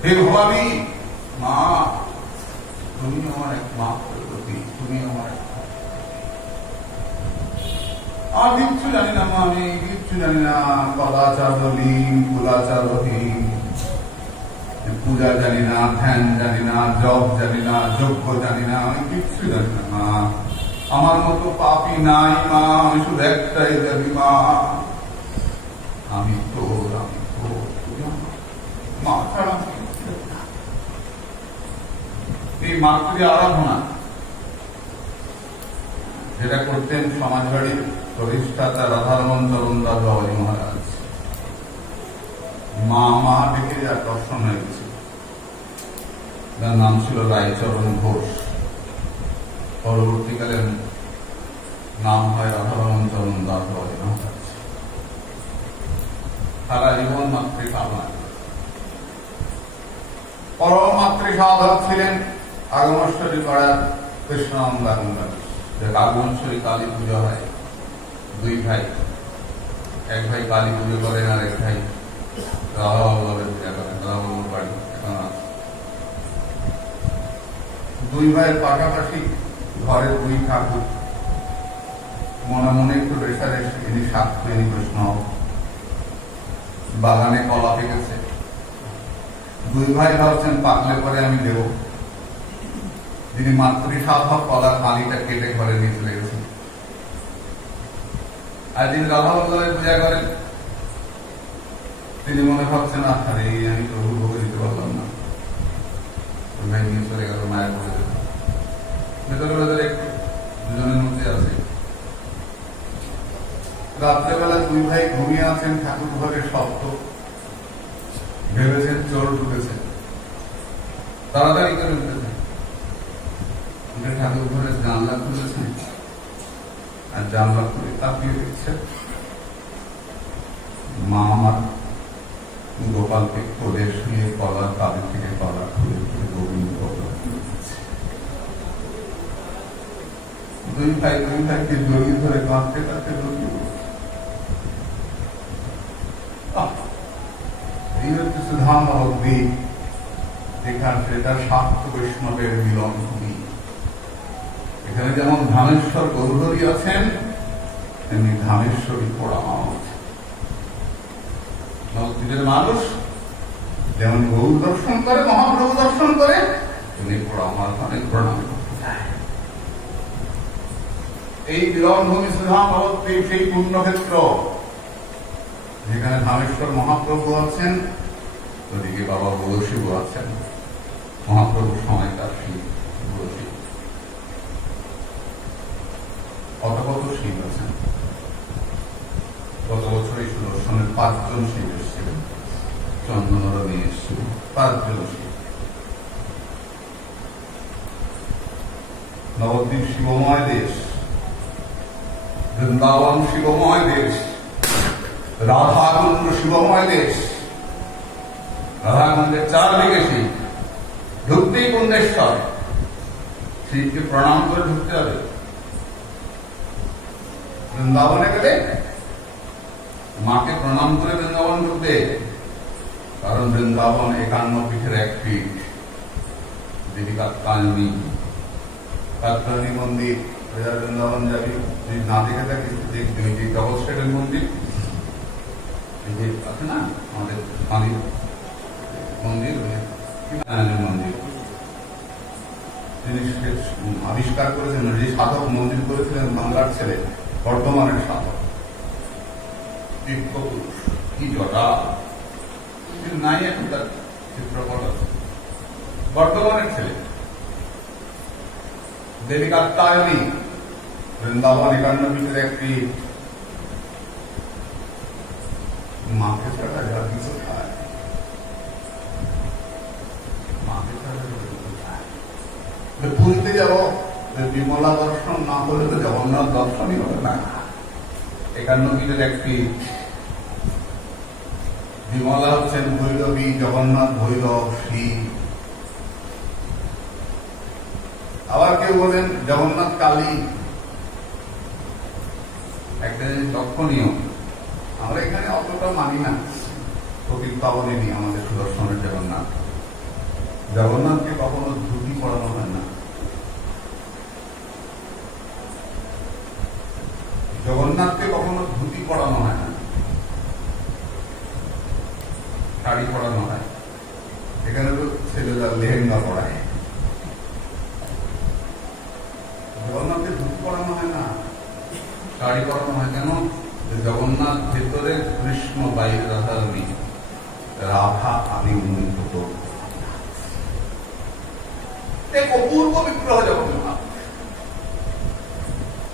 হে ভবানী মা, তুমি আমার একমাত্র গতি, তুমি আমার। আর কিচ্ছু জানি না মা, আমি কিচ্ছু জানি না, কদাচারহীন কুলাচারহীন, পূজা জানি না, ধ্যান জানি না, জপ জানি না, যজ্ঞ জানি না, আমি কিচ্ছু জানি না মা। আমার মতো পাপী নাই মা, আমি শুধু একটাই জানি মা, আমি তো মা ছাড়া। এই মাতৃ আরাধনা যেটা করতেন সমাজবাড়ির প্রতিষ্ঠাতা রাধারমন চরণ দাস বাবাজি মহারাজ, মা মা ডেকে যার দর্শন হয়ে গেছে। তার নাম ছিল রায়চরণ ঘোষ, পরবর্তীকালে নাম হয় রাধারমন চরণ দাস বাবাজি মহারাজ। সারা জীবন মাতৃ সাধনা, পরম মাতৃ সাধক ছিলেন আগমশ্বরী পাড়ার কৃষ্ণানন্দ আগমকার। আগমশ্বরী কালী পুজো হয়, দুই ভাই, এক ভাই কালী পুজো করেন আর এক ভাই রাধা বল্লভের পূজা করেন। রাধা বল্লভ বাড়ি এখন আছে। দুই ভাইয়ের পাশাপাশি ঘরের দুই ঠাকুর, মনে মনে একটু রেশারেশি, ইনি শাক্ত ইনি বৈষ্ণব। বাগানে কলা পেকেছে, দুই ভাই ভাবছেন পাকলে পরে আমি দেব। যিনি মাতৃ সাধক কলার কালিটা কেটে ঘরে নিয়ে চলে গেছেন। আর যিনি রাধা বল্লভের পূজা করেন তিনি মনে ভাবছেন আরে আমি প্রভু ভোগে দিতে পারলাম না, ভাই নিয়ে চলে গেল মায়ের ভোগে দিতে। ভেতরে ভেতরে একটু দুজনের মধ্যে আছে। রাত্রেবেলা দুই ভাই ঘুমিয়ে আছেন, ঠাকুর ঘরের শব্দ ভেবেছেন চোর ঢুকেছে, তাড়াতাড়ি করে উঠেছেন। ঠাকুর ঘরের জানলা খুলেছেন আর জানলা খুলে তাকিয়ে দিচ্ছেন, মা আমার গোপালকে কোলে শুয়ে কলার কাঁধে থেকে কলা খুলে খুলে গোবিন্দ কলা দুই ভাইকে জড়িয়ে ধরে কাঁদতে কাঁদতে জড়িয়ে এই হচ্ছে সুধাম দ্বীপ, যেখানে সেটা শাক্ত বৈষ্ণবের মিলন ভূমি। এখানে যেমন ধামেশ্বর গৌরহরি আছেন, তেমনি ধামেশ্বরী পোড়ামা আছে। নবদ্বীপের মানুষ যেমন গৌর দর্শন করে, মহাপ্রভু দর্শন করে, তেমনি পোড়ামার অনেক প্রণাম করতে চায়। এই মিলন ভূমি সুধাম নবদ্বীপ সেই পুণ্যক্ষেত্র যেখানে ধামেশ্বর মহাপ্রভু আছেন, ওদিকে বাবা বড়শিব আছেন, মহাপ্রভু সময়কার শিব বড়শিব, কত কত শিব আছেন। গত বছর এই সুদর্শনের 5 জন শিব এসেছিলেন, চন্দনরা নিয়ে এসেছিলেন 5 জন শিব। নবদ্বীপ শিবময় দেশ, বৃন্দাবন শিবময় দেশ, রাধাকুণ্ড শিবময় দেশ। রাধাকুণ্ডের 4 দিকে শিব, ঢুকতেই কুণ্ডেশ্বর, শিবকে প্রণাম করে ঢুকতে হবে। বৃন্দাবনে গেলে মাকে প্রণাম করে বৃন্দাবন ঢুকবে, কারণ বৃন্দাবন 51 পীঠের এক পীঠ, দেবী কাত্যায়নী। কাত্যায়নী মন্দির বৃন্দাবন যাবি, যদি না দেখে থাকিস দেখবি ওই যে ডবল স্টেটের মন্দির, এই যে আছে না আমাদের কালীর মন্দির, মন্দির তিনি আবিষ্কার করেছেন, যে সাধক মন্দির করেছিলেন বাংলার ছেলে, বর্ধমানের সাধক, তীর্থপুরুষ, কি জটা নাই এখন তার চিত্রপট আছে, বর্ধমানের ছেলে। দেবী কাত্যায়নী বৃন্দাবন 51 পীঠের একটি। মাকে ছাড়া যা কিছু খায়, মাকে ছাড়া পুরীতে যাব, বিমলা দর্শন না হলে তো জগন্নাথ দর্শনই হবে না। 51 পীঠের একটি। বিমলা হচ্ছেন ভৈরবী, জগন্নাথ ভৈরব শিব। আবার কেউ বলেন জগন্নাথ কালী। একটা জিনিস লক্ষণীয়, আমরা এখানে অতটা মানি না, প্রকৃত পাবনে নিয়ে আমাদের সুদর্শনের জগন্নাথ। জগন্নাথকে কখনো ধুতি পড়ানো হয় না, জগন্নাথকে কখনো ধুতি পড়ানো হয় না, শাড়ি পড়ানো হয়। এখানে তো ছেলেরা লেহেঙ্গা পড়ায়, জগন্নাথকে ধুতি পড়ানো হয় না, শাড়ি পড়ানো হয়। কেন? জগন্নাথ ভেতরে কৃষ্ণ, বাইরে রাধারানী। রাধা আমি উন্নীত করব, এক অপূর্ব বিগ্রহ জগন্নাথ।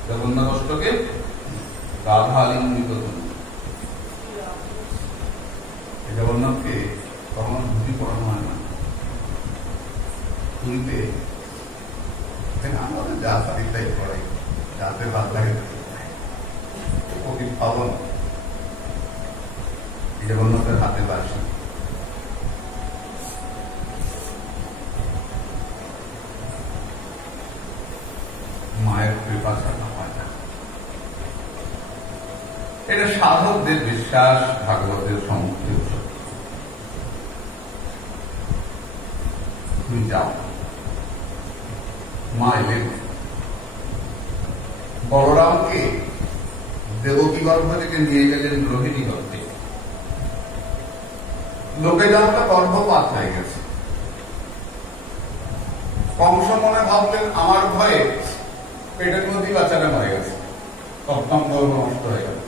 জগন্নাথ অষ্টকে রাধা আলিঙ্গিত করুন। জগন্নাথকে কখনো ধুতি পড়ানো হয় না। পুরীতে আমাদের যা শাড়িটাই পড়াই, যাতে ভালো লাগে প্রকৃত পাবন জগন্নাথের হাতে বাসি। মায়ের কৃপা ছাড়া হয় না, এটা সাধকদের বিশ্বাস, ভাগবতের সম্মুখে। তুমি যাও, মা এলেন। বলরামকে দেবকী গর্ভ থেকে নিয়ে গেলেন রোহিণী গর্ভে। লোকে জানতো গর্ভপাত হয়ে গেছে। কংস মনে ভাবলেন আমার ভয়ে পেটের মধ্যে বাচ্চাটা মরে গেছে, সপ্তম গর্ভ নষ্ট হয়ে গেল।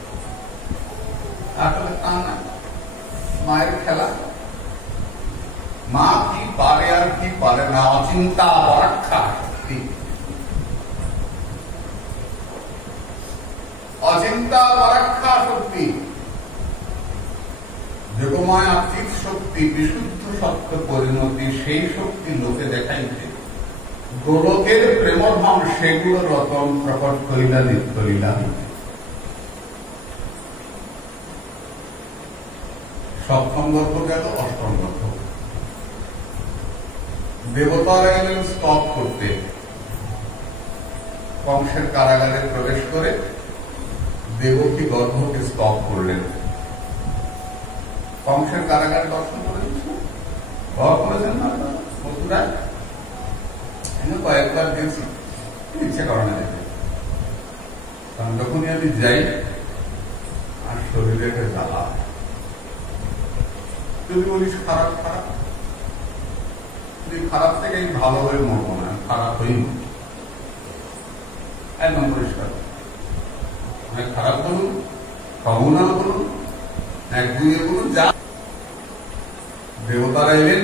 আসলে তা না, মায়ের খেলা। মা কি পারে আর কি পারে না, অচিন্তা পরাক্ষা শক্তি। অচিন্তা পরাক্ষা শক্তি, যোগময় আর্থিক শক্তি, বিশুদ্ধ সত্য পরিণতি, সেই শক্তি লোকে দেখাইতে গোলকের প্রেমধন সেগুলো রতন প্রকট করিলা নিত্যলীলা। সপ্তম গর্ভ গেল, অষ্টম গর্ভ। দেবতারা এলেন স্তব করতে, কংসের কারাগারে প্রবেশ করে দেবকী গর্ভকে স্তব করলেন। কংসের কারাগার দর্শন করেছেন না মথুরায়? কয়েকবার গেছি, ইচ্ছে করে না যেতে। কারণ যখনই আমি যাই আর শরীরে একটা জ্বালা, তুমি বলিস খারাপ খারাপ, খারাপ থেকে আমি ভালো হয়ে মরবো না, খারাপ হইনি একদম পরিষ্কার। খারাপ বলুন, খাবো না বলুন, এক দুইয়ে বলুন, যা দেবতারা এলেন,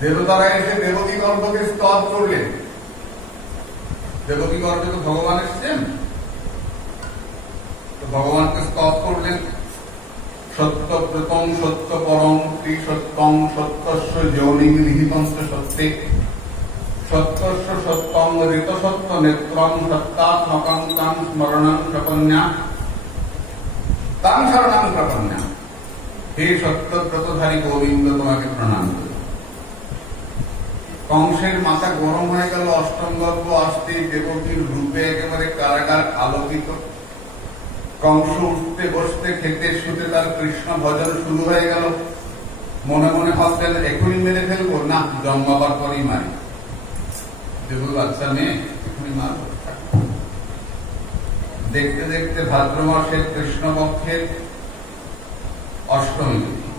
দেবতারা এসে দেবকী গর্ভকে স্তব করলেন। দেবকী গর্ভে তো ভগবান এসেছেন, তো ভগবানকে স্তব করলেন। সত্যব্রতং সত্য পরম ত্রিসত্যং সত্যস্য যোনিং নিহিতং সত্যে সত্যস্য সত্যং ঋত সত্য নেত্রং সত্তাত্মকং তাং স্মরণং প্রপন্যা তাং শরণং প্রপন্যা। হে সত্যব্রতধারী গোবিন্দ, তোমাকে প্রণাম করি। কংসের মাথা গরম হয়ে গেল, অষ্টম গর্ভ আসতেই দেবকীর রূপে একেবারে কারাগার আলোকিত। কংস উঠতে বসতে খেতে শুতে তার কৃষ্ণ ভজন শুরু হয়ে গেল। মনে মনে ভাবতেন এখনই মেরে ফেলবো, না জন্মাবার পরই মারি। দেবী বাচ্চা মেয়ে, এখনই মারব। দেখতে দেখতে ভাদ্র মাসের কৃষ্ণপক্ষের অষ্টমী তিথি,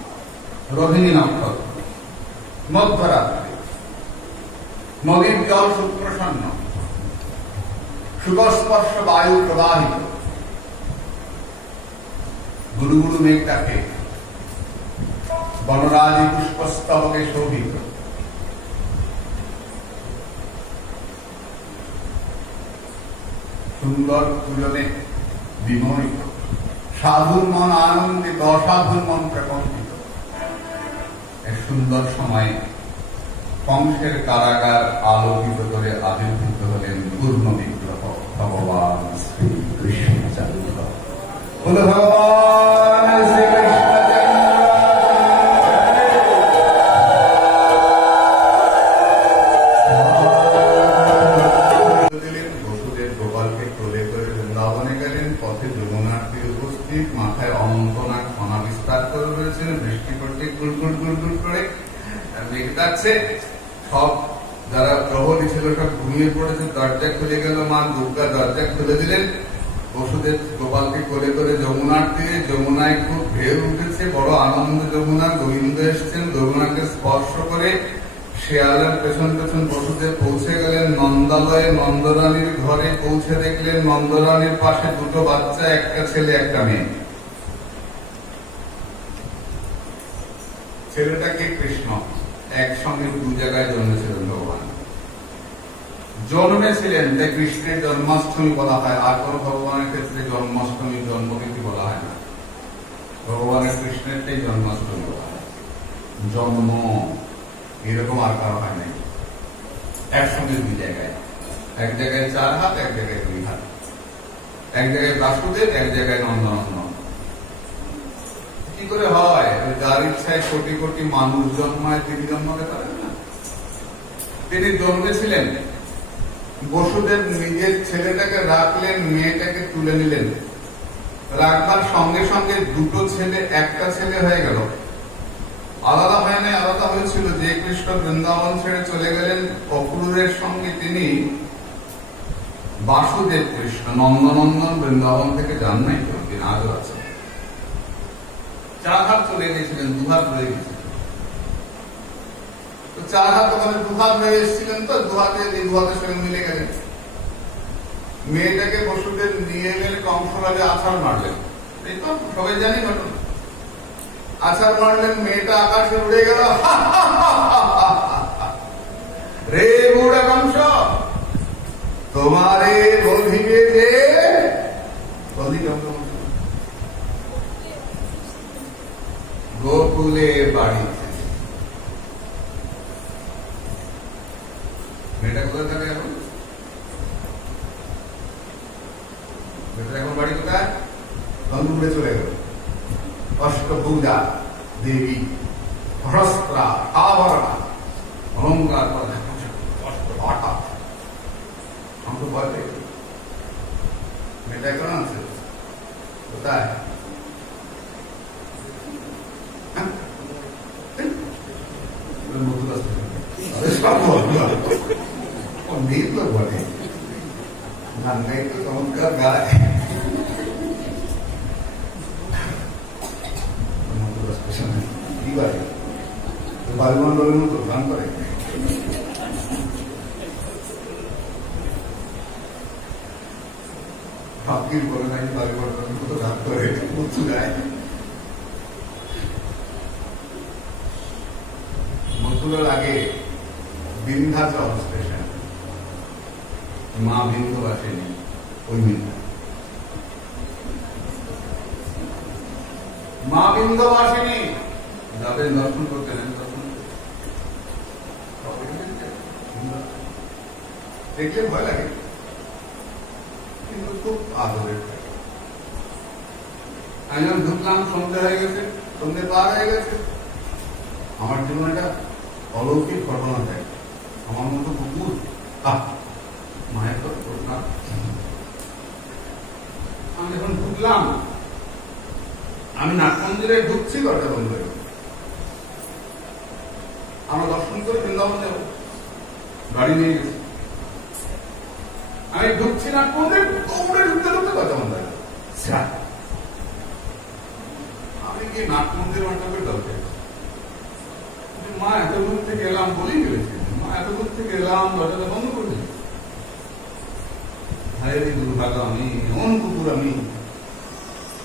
রোহিণী নক্ষত্র, মধ্যরাত্রি, নদীর জল সুপ্রসন্ন, সুখস্পর্শ বায়ু প্রবাহিত, গুরু গুরু মেঘটাকে বনরাজি পুষ্পস্তবকে শোভিত। সুন্দর পূজনে বিমোহিত, সাধুর মন আনন্দিত, অসাধুর মন প্রকম্পিত। এক সুন্দর সময়ে কংসের কারাগার আলোকিত করে আবির্ভূত হলেন পূর্ণ বিগ্রহ ভগবান শ্রীকৃষ্ণচন্দ্র। বলে ভগবান দিলেন। বসুদেব গোপালকে কোলে করে বৃন্দাবনে গেলেন। পথে যমুনার তীরে উপস্থিত, মাথায় অনন্তনাগ ফনা বিস্তার করে রয়েছেন। বৃষ্টি পড়ছে গুড়গুড় গুড়গুড় করে, মেঘ ডাকছে। সব যারা প্রহরী ছিল সব ঘুমিয়ে পড়েছে। দরজা খুলে গেল, মা দুর্গা দরজা খুলে দিলেন। বসুদেব গোপালকে কোলে করে যমুনার তীরে, যমুনায় খুব ঢেউ উঠেছে, বড় আনন্দ যমুনা। গোবিন্দ এসছেন, যমুনাকে স্পর্শ করে শেয়ালের পেছন পেছন বসুদেব পৌঁছে গেলেন নন্দালয়ে। নন্দরানীর ঘরে পৌঁছে দেখলেন নন্দরানীর পাশে দুটো বাচ্চা, একটা ছেলে একটা মেয়ে। ছেলেটাকে কৃষ্ণ, একসঙ্গে দু জায়গায় জন্মেছিলেন ভগবান। জন্মেছিলেন তাই কৃষ্ণের জন্মাষ্টমী বলা হয়। আর কোন ভগবানের ক্ষেত্রে জন্মাষ্টমী জন্মতিথি বলা হয় না, ভগবানের কৃষ্ণেরটাই জন্মাষ্টমী বলা হয়। জন্ম এরকম আর কারো হয় নাই। একসঙ্গে দুই জায়গায়, এক জায়গায় 4 হাত, এক জায়গায় 2 হাত, এক জায়গায় বাসুদেব, এক জায়গায় নন্দনন্দন। কি করে হয়? যার ইচ্ছায় কোটি কোটি মানুষ জন্মায়, তিনি জন্মাতে পারেন না। তিনি জন্মেছিলেন। বসুদেব নিজের ছেলেটাকে রাখলেন, মেয়েটাকে তুলে নিলেন। রাখবার সঙ্গে সঙ্গে দুটো ছেলে একটা ছেলে হয়ে গেল। আলাদা হয় নাই, আলাদা হয়েছিল। যে কৃষ্ণ বৃন্দাবন ছেড়ে চলে গেলেন অক্রূরের সঙ্গে, তিনি বাসুদেব কৃষ্ণ নন্দনন্দন বৃন্দাবন থেকে যান নাই, তিনি আজও আছে। 4 হাত চলে গেছিলেন, 2 হাত রয়ে গেছিলেন। তো 4 হাত ওখানে 2 হাত হয়ে এসেছিলেন, তো 2 হাতে এই 2 হাতের সঙ্গে মিলে গেলেন। মেয়েটাকে বসুদেব নিয়ে এলেন, কংসরাজে আছাড় মারলেন। এই তো সবাই জানি ঘটনা। আছাড় মারলেন, মেয়েটা আকাশে উড়ে গেল। রে বুড়া কংস, তোমারে বধিবে যে গোকুলে বাড়ি। মেয়েটা কোথায় থাকে এখন? মেয়েটা এখন বাড়ি কোথায়? নন্দপুরে চলে গেল। অষ্টভুজা দেবী, সহস্রা আবরণা, অলঙ্কার অষ্টা আমরা ভয় পেয়ে। মেয়েটা এখন আছে কোথায়? বলে গান গাই তো চমৎকার গায়। কি করে বায়ুমন্ডলের মতো গান করে। ভাবকির বলে নাকি বায়ুমন্ডলের মতো গান করে, উঁচু গায়। বছরগুলোর আগে বিন্ধ্যাচল স্টেশন, মা বিন্ধ্যবাসিনী, ওই মা বিন্ধ্যবাসিনী যাবেন দর্শন করতে, দর্শন দেখলে ভয় লাগে, কিন্তু খুব আদরের। আমি যখন ঢুকলাম সন্ধ্যে হয়ে গেছে, সন্ধ্যে পার হয়ে গেছে। আমার জীবনে একটা অলৌকিক ঘটনা দেয়। আমার মতো কুকুর মায়ের কথা করলাম। আমি যখন ঢুকলাম, আমি নাট মন্দিরে ঢুকছি, দরজা বন্ধ হয়ে গেছে। আমরা দর্শন করে বৃন্দাবন যাব, গাড়ি নিয়ে গেছি। আমি ঢুকছি নাট মন্দিরে, দৌড়ে ঢুকতে ঢুকতে দরজা বন্ধ হয়ে গেছে। আমি গিয়ে নাট মন্দির মণ্ডপের দরজা, মা এত দূর থেকে এলাম বলেই গেলেছিলেন, মা এত দূর থেকে এলাম, দরজাটা বন্ধ করে দিল। হায় দুর্ভাগ্য আমি, এমন কুকুর আমি,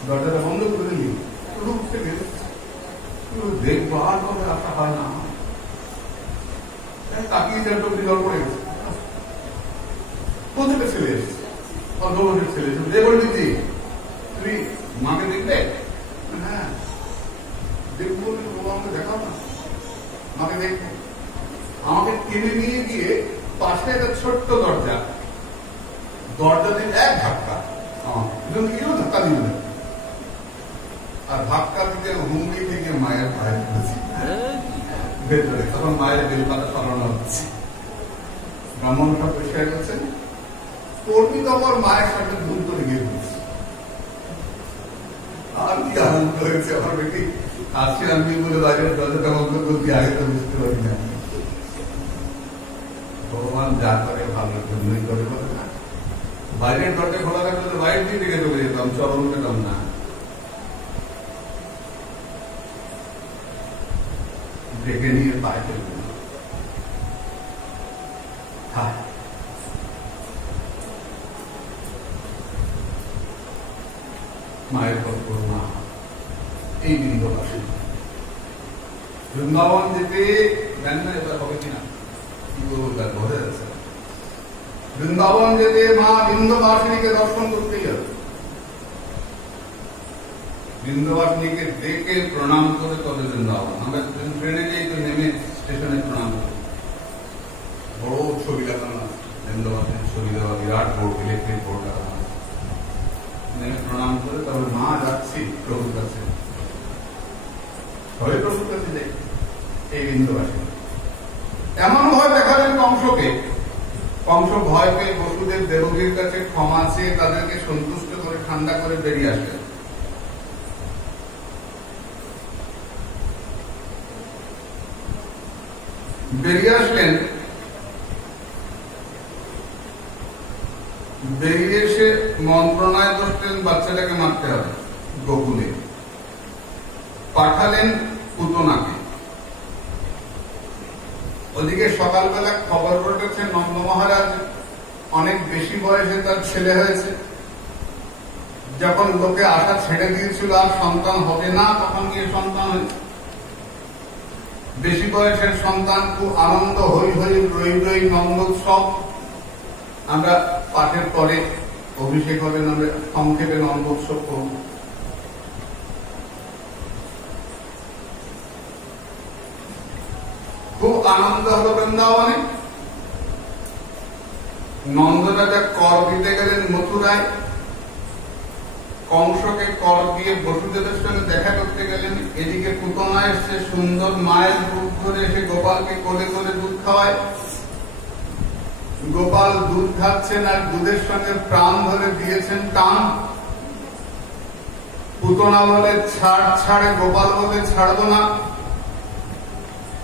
দরজাটা বন্ধ করে দিলি। ঢুকতে গেলে দেখবো আর কবে আসা হয় না। তাকিয়ে চারটো বিজল পড়ে গেছে। কোথায় ছেলে এসেছে, অল্প বছর ছেলে এসেছে। যে বলে দিচ্ছি তুমি মাকে দেখবে? হ্যাঁ দেখবো, আমাকে দেখাও না। আমাকে দেখবো, আমাকে টেনে নিয়ে গিয়ে পাশে একটা ছোট্ট দরজা, দরজা দিয়ে এক ধাক্কা, কেউ ধাক্কা দিল না। আর ধাক্কা দিতে হুমড়ি থেকে মায়ের পায়ে পড়েছি ভেতরে। তখন মায়ের বেলপাতা সরানো হচ্ছে, ব্রাহ্মণ সব পরিষ্কার করছেন। কর্মী তখন মায়ের সাথে ভুল করে গিয়ে দিচ্ছে। আর কি আনন্দ হয়েছে আমার বেটি। আজকে আমি বলে বাইরের দরজাটা বন্ধ করছি, আগে তো বুঝতে পারি না। ভগবান যা করে ভালো জন্যই করে, বলে না। বাইরের দরজা খোলা থাকলে বাইরে দিকে চলে যেতাম, চরম পেতাম না। ডেকে নিয়ে পায়ে ফেলবে না। মায়ের করুণা এই বিন্দুবাসী। বৃন্দাবন যেতে জানি না এবার হবে কিনা, বোঝা যাচ্ছে। বৃন্দাবন যেতে মা বিন্দুবাসিনীকে দর্শন করতেই হবে। বিন্দুবাসিনীকে দেখে প্রণাম করে তবে বৃন্দাবন। আমরা ট্রেনে যাই তো নেমে স্টেশনে প্রণাম করি। বড় ছবি লাগানো আছে, বৃন্দাবনের ছবি দেওয়া, বিরাট বোর্ড, ইলেকট্রিক বোর্ড লাগানো আছে। নেমে প্রণাম করে তবে মা যাচ্ছি প্রভুর কাছে, সবাই প্রভুর কাছে যাই। এই বিন্দুবাসিনী এমন ভয় দেখালেন কংসকে। কংস ভয় পেয়ে বসুদেব দেবকীর কাছে ক্ষমা চেয়ে তাদেরকে সন্তুষ্ট করে ঠান্ডা করে বেরিয়ে আসলেন। বেরিয়ে এসে মন্ত্রণায় বসলেন, বাচ্চাটাকে মারতে হবে। গোকুলে পাঠালেন পুতনাকে। ওদিকে সকালবেলা খবর রটেছে নন্দ মহারাজ অনেক বেশি বয়সে তার ছেলে হয়েছে। যখন লোকে আশা ছেড়ে দিয়েছিল আর সন্তান হবে না, তখন গিয়ে সন্তান হয়েছে। বেশি বয়সের সন্তান, খুব আনন্দ, হই হই রই রই নন্দোৎসব। আমরা পাঠের পরে অভিষেক হবে, আমরা সংক্ষেপে নন্দোৎসব করব। খুব আনন্দ হলো বৃন্দাবনে। নন্দ রাজা কর দিতে গেলেন মথুরায়। কংসকে কর দিয়ে বসুদেবের সঙ্গে দেখা করতে গেলেন। এদিকে পুতনা এসছে, সুন্দর মায়ের দুধ ধরে এসে গোপালকে কোলে কোলে দুধ খাওয়ায়। গোপাল দুধ খাচ্ছেন আর দুধের সঙ্গে প্রাণ ধরে দিয়েছেন টান। পুতনা বলে ছাড় ছাড়ে, গোপাল বলে ছাড়বো না।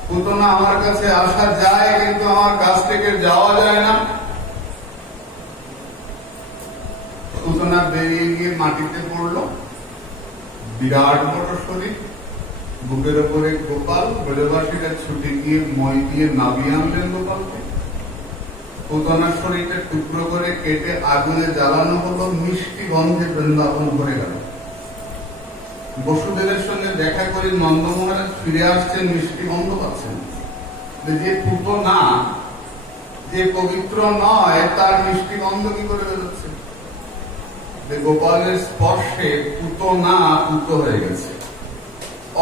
পুতনা আমার কাছে আসা যায়, কিন্তু আমার কাছ থেকে যাওয়া যায় না। পুতনা বেরিয়ে গিয়ে মাটিতে পড়ল। বিরাট বড় শরীর, বুকের ওপরে গোপাল। ব্রজবাসীরা ছুটে গিয়ে মই দিয়ে নামিয়ে আনলেন গোপালকে। পুতনার শরীরটা টুকরো করে কেটে আগুনে জ্বালানো হলো। মিষ্টি গন্ধে বৃন্দাবন ভরে গেল। বসুদেবের সঙ্গে দেখা করে নন্দ মহারাজ ফিরে আসছেন, মিষ্টি গন্ধ পাচ্ছেন। যে পুতো না, যে পবিত্র নয়, তার মিষ্টি গন্ধ কি করে বেরোচ্ছে? গোপালের স্পর্শে পুতো না পুত হয়ে গেছে,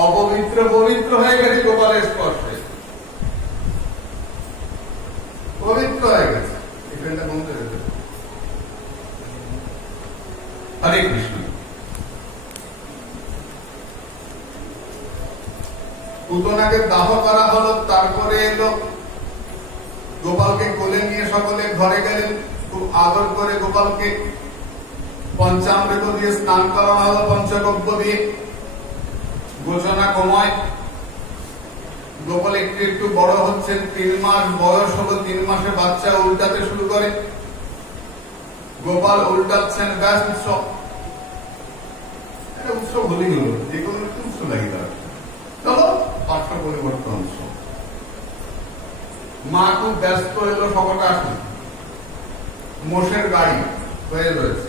অপবিত্র পবিত্র হয়ে গেছে। গোপালের স্পর্শে পবিত্র হয়ে গেছে। এটা বলতে গেছে। হরে কৃষ্ণ। পুতনাকে দাহ করা হলো, তারপরে এলো গোপালকে কোলে নিয়ে সকলে ঘরে গেলেন। খুব আদর করে গোপালকে পঞ্চামৃত দিয়ে স্নান করানো হলো, পঞ্চগব্য দিয়ে, গোচনা কমায়। গোপাল একটু একটু বড় হচ্ছেন, 3 মাস বয়স হলো, 3 মাসে বাচ্চা উল্টাতে শুরু করে। গোপাল উল্টাচ্ছেন, ব্যাস উৎসব। এটা উৎসব হলেই হলো, যে কোনো একটু উৎসব লাগে তার। চলো পাঠ্য পরিবর্তন। মা খুব ব্যস্ত হলো, সকলটা আসুন। মোষের গাড়ি হয়ে রয়েছে,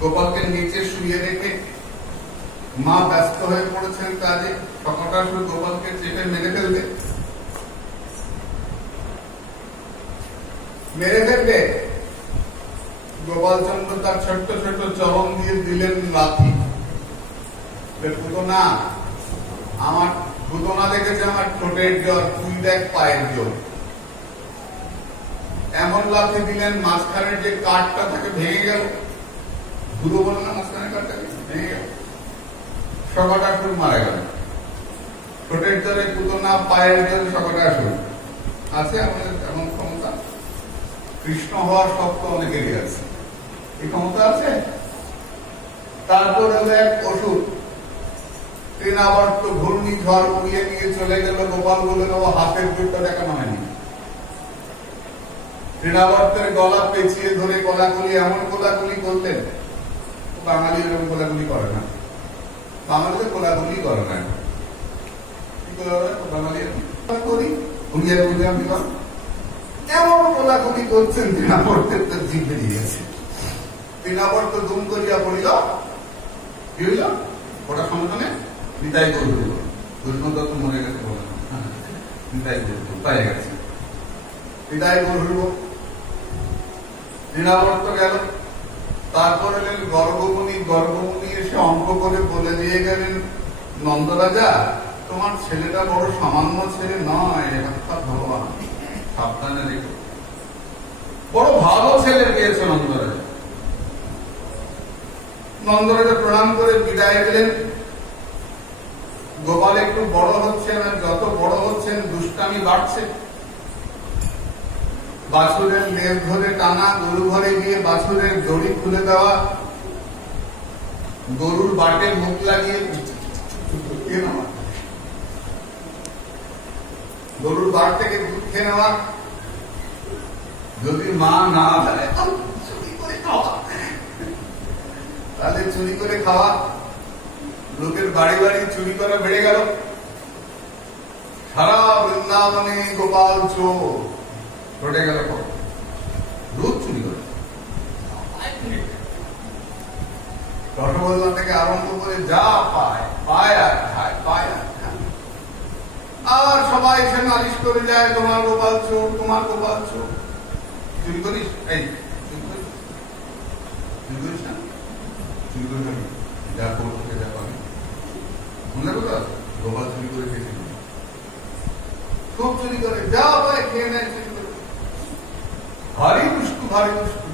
গোপালকে নিচে শুয়ে রেখে মা ব্যস্ত হয়ে পড়েছেন কাজে। সকলটা আসুন, গোপালকে চেপে মেরে ফেলবে। মেরে ফেলবে গোপালচন্দ্র তার ছোট্ট ছোট্ট চরণ দিয়ে দিলেন লাথি। পুতনা, আমার পুতনা দেখেছে আমার ঠোঁটের জোর, তুই দেখ পায়ের জোর। এমন লাথি দিলেন, মাঝখানের যে কাঠটা থাকে ভেঙে গেল। ধুলো বল না, মাঝখানের কাঠটা ভেঙে গেল, সকটা সুর মারা গেল। ঠোঁটের জোরে পুতনা, পায়ের জোরে সকটা সুর। আছে আমাদের এমন ক্ষমতা? কৃষ্ণ হওয়ার শক্ত অনেকেরই আছে, এই ক্ষমতা আছে। তারপর হলো এক ওষুধ, তৃণাবর্ত ঘূর্ণি ঝড় উড়িয়ে নিয়ে চলে গেল। গোপাল বলে দেবো হাতের জোরটা দেখানো হয়নি। তৃণাবর্তের গলা পেঁচিয়ে ধরে কোলাকুলি, এমন কোলাকুলি করলেন। বাঙালি এরকম কোলাকুলি করে না, বাঙালিতে কোলাকুলি করে না। বাঙালি করি উড়িয়ে বুঝে আমি এমন কোলাকুলি করছেন, তৃণাবর্তের তো জিভে দিয়েছে। তৃণাবর্ত দুম করিয়া পড়িল, কি হইল? ওটা সমাধানে নিতাই গৌর হইল। কৃষ্ণদত্ত মরে গেছে, বলে নিতাই গৌর পায়ে গেছে। নিতাই গৌর হইব, তৃণাবর্ত গেল। তারপর এলেন গর্ভমুনি। গর্ভমুনি এসে অঙ্ক করে বলে দিয়ে গেলেন, নন্দরাজা তোমার ছেলেটা বড় সামান্য ছেলে নয়, ভগবান সাবধানে রেখো। বড় ভালো ছেলে পেয়েছে নন্দরাজা। নন্দরাজা প্রণাম করে বিদায় দিলেন। গোপাল একটু বড় হচ্ছেন, আর যত বড় হচ্ছেন দুষ্টামি বাড়ছে। বাছুরের লেজ ধরে টানা, গরু ঘরে গিয়ে বাছুরের দড়ি খুলে দেওয়া, গরুর বাটে মুখ লাগিয়ে নেওয়া, গরুর বাট থেকে দুধ খেয়ে নেওয়া। যদি মা না দেয় চুরি করে খাওয়া, তাহলে চুরি করে খাওয়া। লোকের বাড়ি বাড়ি চুরি করা বেড়ে গেল। সারা বৃন্দাবনে গোপাল চোর ঘটে গেল। রোজ চুরি করে, রসগোল্লা থেকে আরম্ভ করে যা পায় পায় আর খায়, পায় আর খায়। আর সবাই এসে নালিশ করে যায়, তোমার গোপাল চোর, তোমার গোপাল চোর। চুরি করিস, এই চুরি করিস, চুরি করিস না, চুরি করে খাবি, যা করবো যা পাবি। শুনলে কথা, গোপাল চুরি করে খেয়েছিল, খুব চুরি করে, যা পায় খেয়ে নেয়, চুরি করে। ভারী দুষ্টু, ভারী দুষ্টু।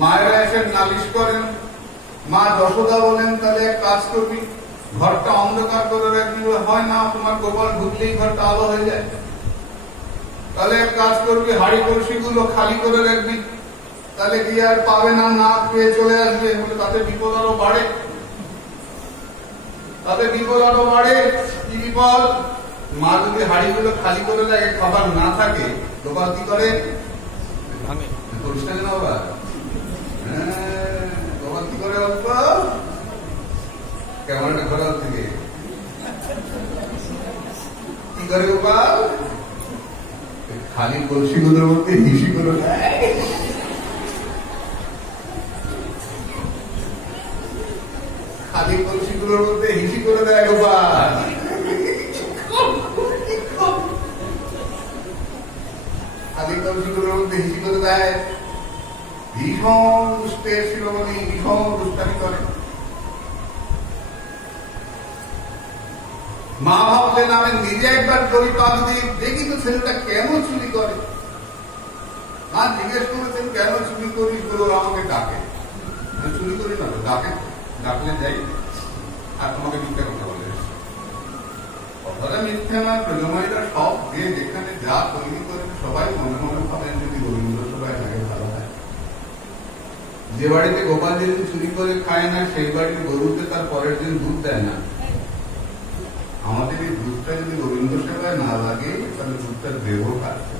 মায়েরা এসে নালিশ করেন। মা যশোদা বলেন, তাহলে এক কাজ করবি, ঘরটা অন্ধকার করে রাখবি। হয় না, তোমার গোপাল ঢুকলেই ঘরটা আলো হয়ে যায়। তাহলে এক কাজ করবি, হাড়ি কলসি গুলো খালি করে রাখবি, তাহলে গিয়ে আর পাবে না, না পেয়ে চলে আসবে। তাতে বিপদ আরো বাড়ে, তাতে বিপদ আরো বাড়ে। কি বিপদ? মা যদি হাড়ি গুলো খালি করে রাখে, খাবার না থাকে, গোপাল কি করে? করিস না কেন বাবা? গোপাল কি করে? ক্যামেরাটা ঘরে থেকে কি করে গোপাল? খালি কলসি গুলোর মধ্যে হিসি গুলো খালি কলসি গুলোর মধ্যে হিসি করে দেয় গোপাল। শিশুগুলোর মধ্যে হিসি করে দেয়, ভীষণ দুষ্টের শিরোমণি, ভীষণ দুষ্টামি করে। মা ভাবলেন আমি নিজে একবার দড়ি পাক দিই, দেখি তো ছেলেটা কেন চুরি করে। মা জিজ্ঞেস করেছেন কেন চুরি করিস, বলে আমাকে ডাকে। চুরি করি না তো, ডাকে, ডাকলে যাই আর তোমাকে মিথ্যা কথা বলে। কথাটা মিথ্যা না, প্রজমাইরা সব যে যেখানে যা তৈরি করে সবাই মনে মনে ভাবেন যদি রবীন্দ্র সবাই লাগে ভালো হয়। যে বাড়িতে গোপাল যেদিন চুরি করে খায় না, সেই বাড়ির গরুতে তার পরের দিন দুধ দেয় না। আমাদের এই দুধটা যদি রবীন্দ্র সেবায় না লাগে, তাহলে দুধটার দেহ কাটবে।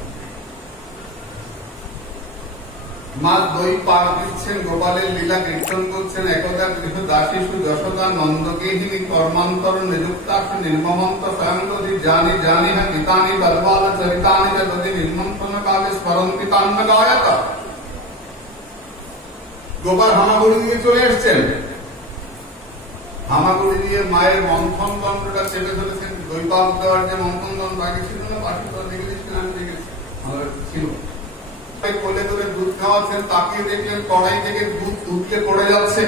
মা দই পাক দিচ্ছেন, গোপালের লীলা কীর্তন করছেন। একদা গৃহ দাসীষু যশোদা নন্দকেহিনী কর্মান্তর নিযুক্তাক্ষ নির্মমন্ত স্বয়ংদি জানি জানি হ্যাঁ গীতানি বলবাল চরিতানি যদি নির্মন্ত্রণ কালে স্মরন্তি তান্ন গায়ত। গোপাল হামাগুড়ি দিয়ে চলে এসছেন, হামাগুড়ি দিয়ে মায়ের মন্থন দণ্ডটা চেপে ধরেছেন। দই পাক দেওয়ার যে মন্থন দণ্ড বাকি ছিল না, পাশে তো দেখেছিলেন, আমি দেখেছি ছিল। কোলে করে দুধ খাওয়াচ্ছেন, তাকিয়ে দেখলেন কড়াই থেকে দুধ উঠলে পড়ে যাচ্ছে।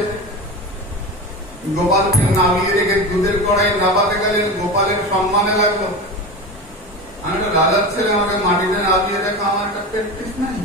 গোপালকে নামিয়ে রেখে দুধের কড়াই নাবাতে গেলেন, গোপালের সম্মানে লাগলো। আমি একটা রাজার ছেলে, আমাকে মাটিতে নামিয়ে দেখা, আমার একটা প্র্যাকটিস নাই।